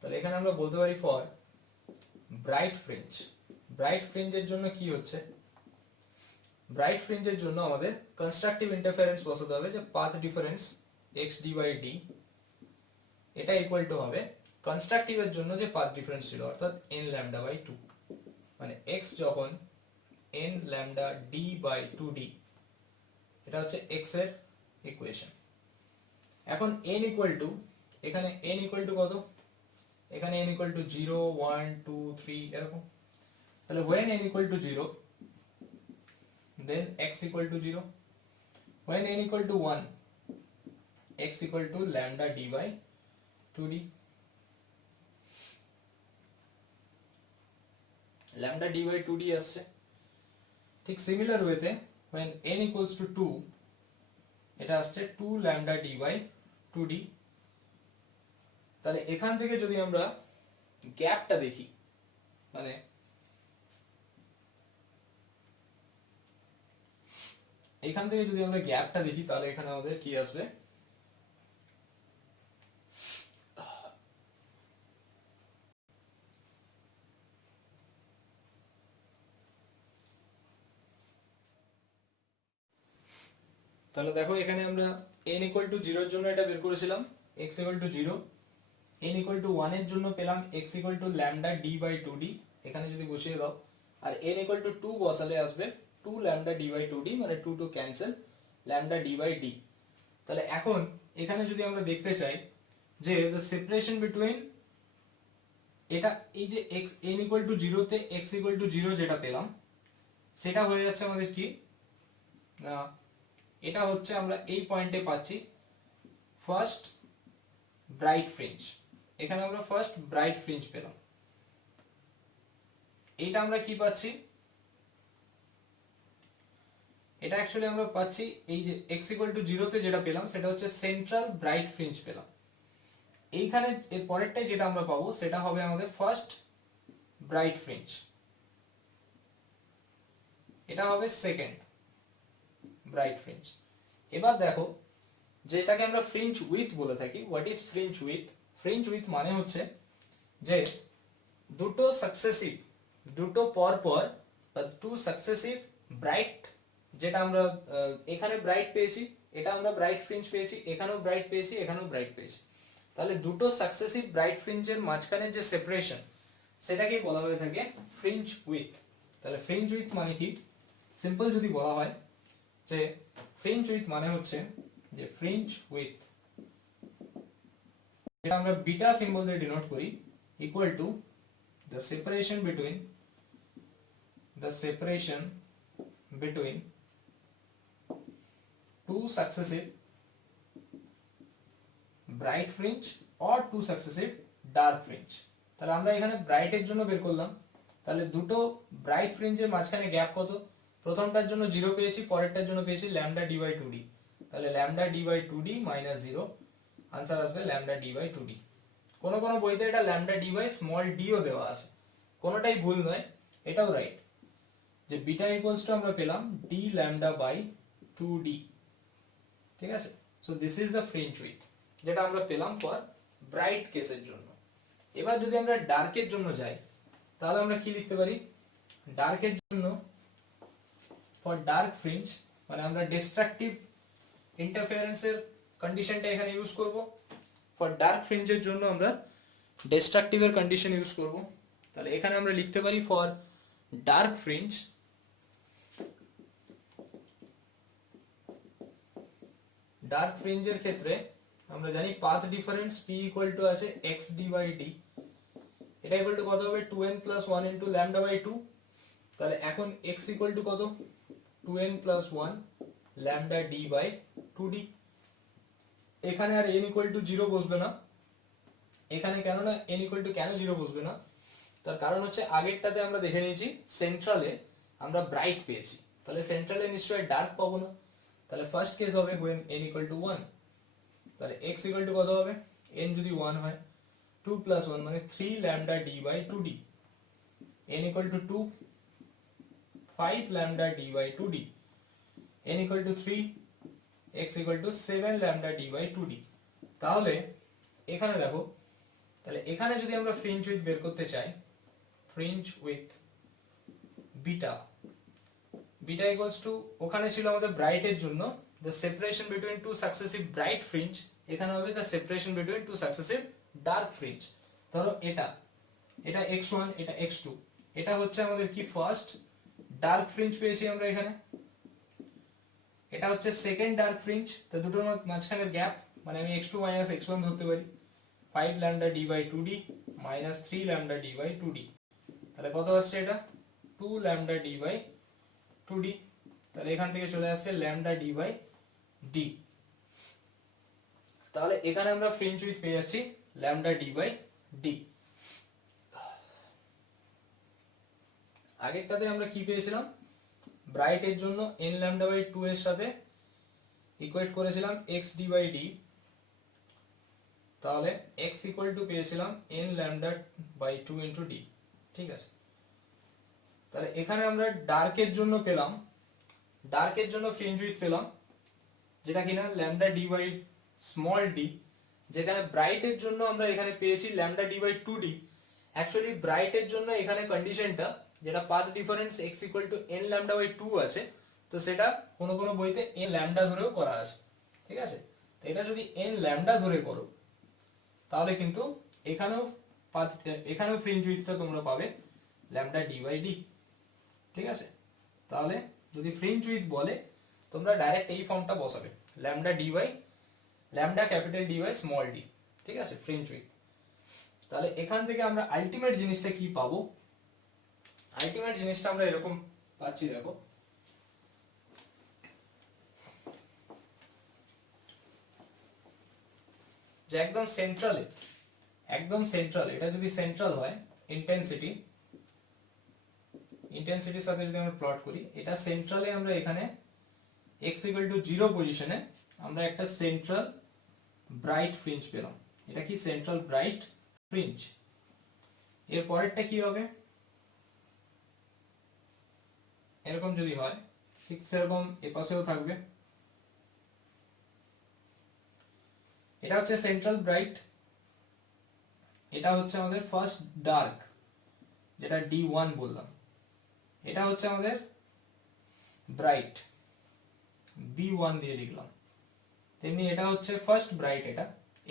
তাহলে এখানে আমরা বলতে পারি ফর ব্রাইট ফ্রিঞ্জ, ব্রাইট ফ্রিঞ্জের জন্য কি হচ্ছে, ব্রাইট ফ্রিঞ্জের জন্য আমাদের কনস্ট্রাকটিভ ইন্টারফারেন্স বসাতে হবে যে path difference x d by d এটা ইকুয়াল টু হবে কনস্ট্রাকটিভের জন্য যে পাথ ডিফারেন্স ছিল অর্থাৎ n ল্যামডা বাই 2, মানে x যখন n lambda d by 2d, এটা হচ্ছে x এর ইকুয়েশন। এখন n ইকুয়াল টু, এখানে n ইকুয়াল টু কত, এখানে n ইকুয়াল টু 0 1 2 3 এরকম। তাহলে when n equal to 0 then x equal to 0, when n equal to 1 x equal to lambda d by 2d, lambda d by 2d আসছে। ঠিক similar ওয়েতে when n equals to 2 এটা আসছে 2 lambda d by 2d। তাহলে এখান থেকে যদি আমরা গ্যাপটা দেখি, মানে এখান থেকে যদি আমরা গ্যাপটা দেখি তাহলে এখানে আমাদের কি আসবে, তাহলে দেখো এখানে আমরা n equal to 0 এর জন্য এটা বের করেছিলাম x equal to 0, n equal to 1 এর জন্য পেলাম x equal to lambda d by 2d, এখানে যদি বসিয়ে দাও, আর n equal to 2 বসালে আসবে 2 lambda d by 2d, মানে 2 to cancel lambda d by d। তাহলে এখন এখানে যদি আমরা দেখতে চাই যে the separation between এটা এই যে x n equal to 0 তে x equal to 0 যেটা পেলাম সেটা হয়ে যাচ্ছে আমাদের কি, এটা হচ্ছে আমরা এই পয়েন্টে পাচ্ছি ফার্স্ট ব্রাইট ফ্রিঞ্জ, এখানে আমরা ফার্স্ট ব্রাইট ফ্রিঞ্জ পেলাম। এটা আমরা কি পাচ্ছি, এটা অ্যাকচুয়ালি আমরা পাচ্ছি এই যে x equal to 0 তে যেটা পেলাম সেটা হচ্ছে সেন্ট্রাল ব্রাইট ফ্রিঞ্জ পেলাম। এইখানে এর পরেরটাই যেটা আমরা পাবো সেটা হবে আমাদের ফার্স্ট ব্রাইট ফ্রিঞ্জ, এটা হবে সেকেন্ড ব্রাইট ফ্রিঞ্জ। এবার দেখো যেটাকে আমরা ফ্রিঞ্জ উইথ বলে থাকি, what is fringe with, fringe with মানে হচ্ছে যে দুটো সাকসেসিভ, দুটো পর পর বা টু সাকসেসিভ ব্রাইট, যেটা আমরা এখানে ব্রাইট পেয়েছি, এটা আমরা ব্রাইট ফ্রিঞ্জ পেয়েছি, এখানেও ব্রাইট পেয়েছি, এখানেও ব্রাইট পেয়েছি, তাহলে দুটো সাকসেসিভ ব্রাইট ফ্রিঞ্জের মাঝখানে যে সেপারেশন সেটাকেই বলা হয়ে থাকে ফ্রিঞ্জ উইথ। তাহলে ফ্রিঞ্জ উইথ মানে কি, সিম্পল যদি বলা হয় যে ফ্রিঞ্জ উইথ মানে হচ্ছে যে ফ্রিঞ্জ উইথ, যেটা আমরা বিটা সিম্বল দিয়ে ডিনোট করি, equal to the separation between two successive bright fringe or two successive dark fringe। তাহলে আমরা এখানে ব্রাইট এর জন্য বের করলাম, তাহলে দুটো ব্রাইট ফ্রিঞ্জের মাঝখানে গ্যাপ কত, প্রথমটার জন্য 0 পেয়েছি, পরেরটার জন্য পেয়েছি lambda d by 2d, তাহলে lambda d by 2d minus 0, answer আসবে lambda d by 2d। কোন কোন বইতে এটা lambda d by small d ও দেওয়া আছে, কোনটাই ভুল নয়, এটাও রাইট, যে বিটা ইকুয়ালস টু আমরা পেলাম d lambda by 2d, ঠিক আছে। So this is the fringe with, যেটা আমরা পেলাম ফর ব্রাইট কেসের জন্য। এবার যদি আমরা ডার্কের জন্য যাই তাহলে আমরা কি লিখতে পারি, ডার্কের জন্য ফর ডার্ক ফ্রিঞ্জ মানে আমরা ডিস্ট্রাকটিভ ইন্টারফারেন্সের কন্ডিশনটা এখানে ইউজ করব, ফর ডার্ক ফ্রিঞ্জের জন্য আমরা ডিস্ট্রাকটিভের কন্ডিশন ইউজ করব। তাহলে এখানে আমরা লিখতে পারি ফর ডার্ক ফ্রিঞ্জ, ডার্ক ফ্রিঞ্জের ক্ষেত্রে আমরা জানি path difference p equal to আছে x d বাই d, এটা ইকুয়াল টু কত হবে 2n প্লাস 1 ইনটু ল্যামডা বাই 2, তাহলে এখন x ইকুয়াল টু কত 2n plus 1 lambda d by 2d। এখানে আর n ইকুয়াল টু 0 বসবে না, এখানে কেন না n ইকুয়াল টু কেন 0 বসবে না, তার কারণ হচ্ছে আগেরটাতে আমরা দেখে নিয়েছি সেন্ট্রালে আমরা ব্রাইট পেয়েছি, তাহলে সেন্ট্রালে নিশ্চয়ই ডার্ক পাবো না, তাহলে ফার্স্ট কেস হবে when n equal to 1, তাহলে x equal to কত হবে, n যদি 1 হয় 2 plus 1 মানে 3 lambda d by 2d, n equal to 2 5 lambda d by 2d, n equal to 3 x equal to 7 lambda d by 2d। তাহলে এখানে দেখো, তাহলে এখানে যদি আমরা ফ্রিঞ্জ উইথ বের করতে চাই, fringe with beta, beta equals to, ওখানে ছিল আমাদের ব্রাইট এর জন্য the separation between two successive bright fringe, এখানে হবে the separation between two successive dark fringe। ধরো এটা এটা x1, এটা x2, এটা হচ্ছে আমাদের কি ফার্স্ট ডার্ক ফ্রিঞ্জ পেয়েছি আমরা এখানে, এটা হচ্ছে সেকেন্ড ডার্ক ফ্রিঞ্জ, তো দুটোর মাঝখানের গ্যাপ মানে আমি x2 x1 ধরতে পারি, 5 lambda d by 2d minus 3 lambda d by 2d, তাহলে কত আসছে এটা 2 lambda d by 2d, তাহলে এখান থেকে চলে আসছে lambda d by d, তাহলে এখানে আমরা ফ্রিঞ্জ উইথ পেয়ে যাচ্ছি lambda d by d। আগেরটাতে আমরা কি পেয়েছিলাম, ব্রাইট এর জন্য n lambda by 2 এর সাথে ইকুয়েট করেছিলাম x d by d, তাহলে x ইকুয়াল টু পেয়েছিলাম n lambda by 2 into d, ঠিক আছে। তাহলে এখানে আমরা ডার্কের জন্য পেলাম, ডার্কের জন্য ফ্রিঞ্জ উইথ পেলাম যেটা কিনা lambda d by small d, যেখানে ব্রাইটের জন্য আমরা এখানে পেয়েছি lambda d by 2d। Actually ব্রাইটের জন্য এখানে কন্ডিশনটা যেটা path difference x equal to n lambda by 2 আছে, তো সেটা কোনো কোনো বইতে n lambda ধরেও করা আছে, ঠিক আছে। তো এটা যদি n lambda ধরে করো তাহলে কিন্তু এখানেও এখানেও ফ্রিঞ্জ উইথটা তোমরা পাবে lambda d by d, ঠিক আছে। তাহলে যদি ফ্রিঞ্জ উইথ বলে তোমরা ডাইরেক্ট এই ফর্মটা বসাবে lambda d by lambda capital d by small d, ঠিক আছে, ফ্রিঞ্জ উইথ। তাহলে এখান থেকে আমরা আলটিমেট জিনিসটা কি পাবো, আলটিমেট জিনিসটা আমরা এরকম পাচ্ছি, দেখো যে একদম সেন্ট্রালে, একদম সেন্ট্রাল, এটা যদি সেন্ট্রাল হয় ইন্টেন্সিটি, ইন্টেন্সিটির সাথে যদি আমরা প্লট করি, এটা সেন্ট্রালে আমরা এখানে x ইকুয়াল টু 0 পজিশনে আমরা একটা সেন্ট্রাল ব্রাইট ফ্রিঞ্জ পেলাম, এটা কি সেন্ট্রাল ব্রাইট ফ্রিঞ্জ। এর পরেরটা কি হবে, এরকম যদি হয় ঠিক সেরকম এপাশেও থাকবে, এটা হচ্ছে সেন্ট্রাল ব্রাইট, এটা হচ্ছে আমাদের ফার্স্ট ডার্ক যেটা D1 বললাম, এটা হচ্ছে আমাদের ব্রাইট B1 দিয়ে লিখলাম, তেমনি এটা হচ্ছে ফার্স্ট ব্রাইট, এটা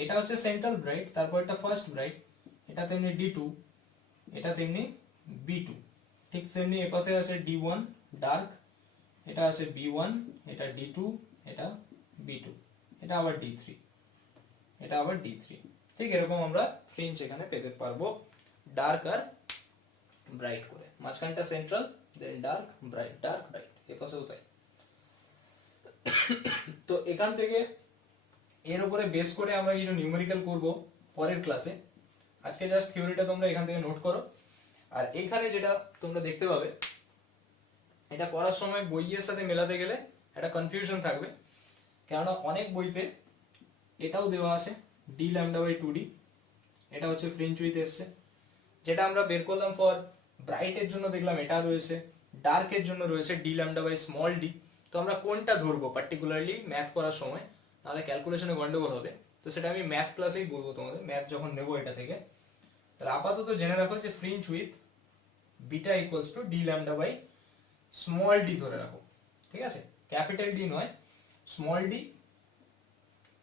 এটা হচ্ছে সেন্ট্রাল ব্রাইট, তারপর এটা ফার্স্ট ব্রাইট, এটা তেমনি D2, এটা তেমনি B2, ঠিক সেমনি এপাশে আছে D1 ডার্ক, এটা আছে B1, এটা D2, এটা B2, এটা আবার D3, এটা আবার D3, ঠিক এরকম আমরা ফ্রিঞ্জ এখানে পেতে পারবো ডার্ক আর ব্রাইট করে, মাঝখানটা সেন্ট্রাল, দেন ডার্ক ব্রাইট, ডার্ক ব্রাইট, এপাশেও তাই। তো এখান থেকে এর উপরে বেস করে আমরা কিছু নিউমেরিক্যাল করব পরের ক্লাসে, আজকে জাস্ট থিওরিটা তোমরা এখান থেকে নোট করো। আর এইখানে যেটা তোমরা দেখতে পাবে, এটা করার সময় বইয়ের সাথে মেলাতে গেলে একটা কনফিউশন থাকবে, কেননা অনেক বইতে এটাও দেওয়া আছে d lambda by 2d, এটা হচ্ছে ফ্রিঞ্জ উইথ এসছে, যেটা আমরা বের করলাম ফর ব্রাইটের জন্য দেখলাম এটা রয়েছে, ডার্কের জন্য রয়েছে d lambda by small d। তো আমরা কোনটা ধরবো পার্টিকুলারলি ম্যাথ করার সময়, নাহলে ক্যালকুলেশনে গন্ডগোল হবে, তো সেটা আমি ম্যাথ ক্লাসেই বলবো তোমাদের, ম্যাথ যখন নেবো এটা থেকে। তাহলে আপাতত জেনে রাখো যে fringe with beta equals to d lambda by small d ধরে রাখো, ঠিক আছে, ক্যাপিটাল D নয়, স্মল d,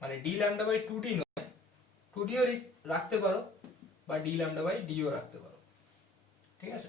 মানে d lambda by 2d নয়, 2d ও রাখতে পারো বা d lambda by d ও রাখতে পারো, ঠিক আছে।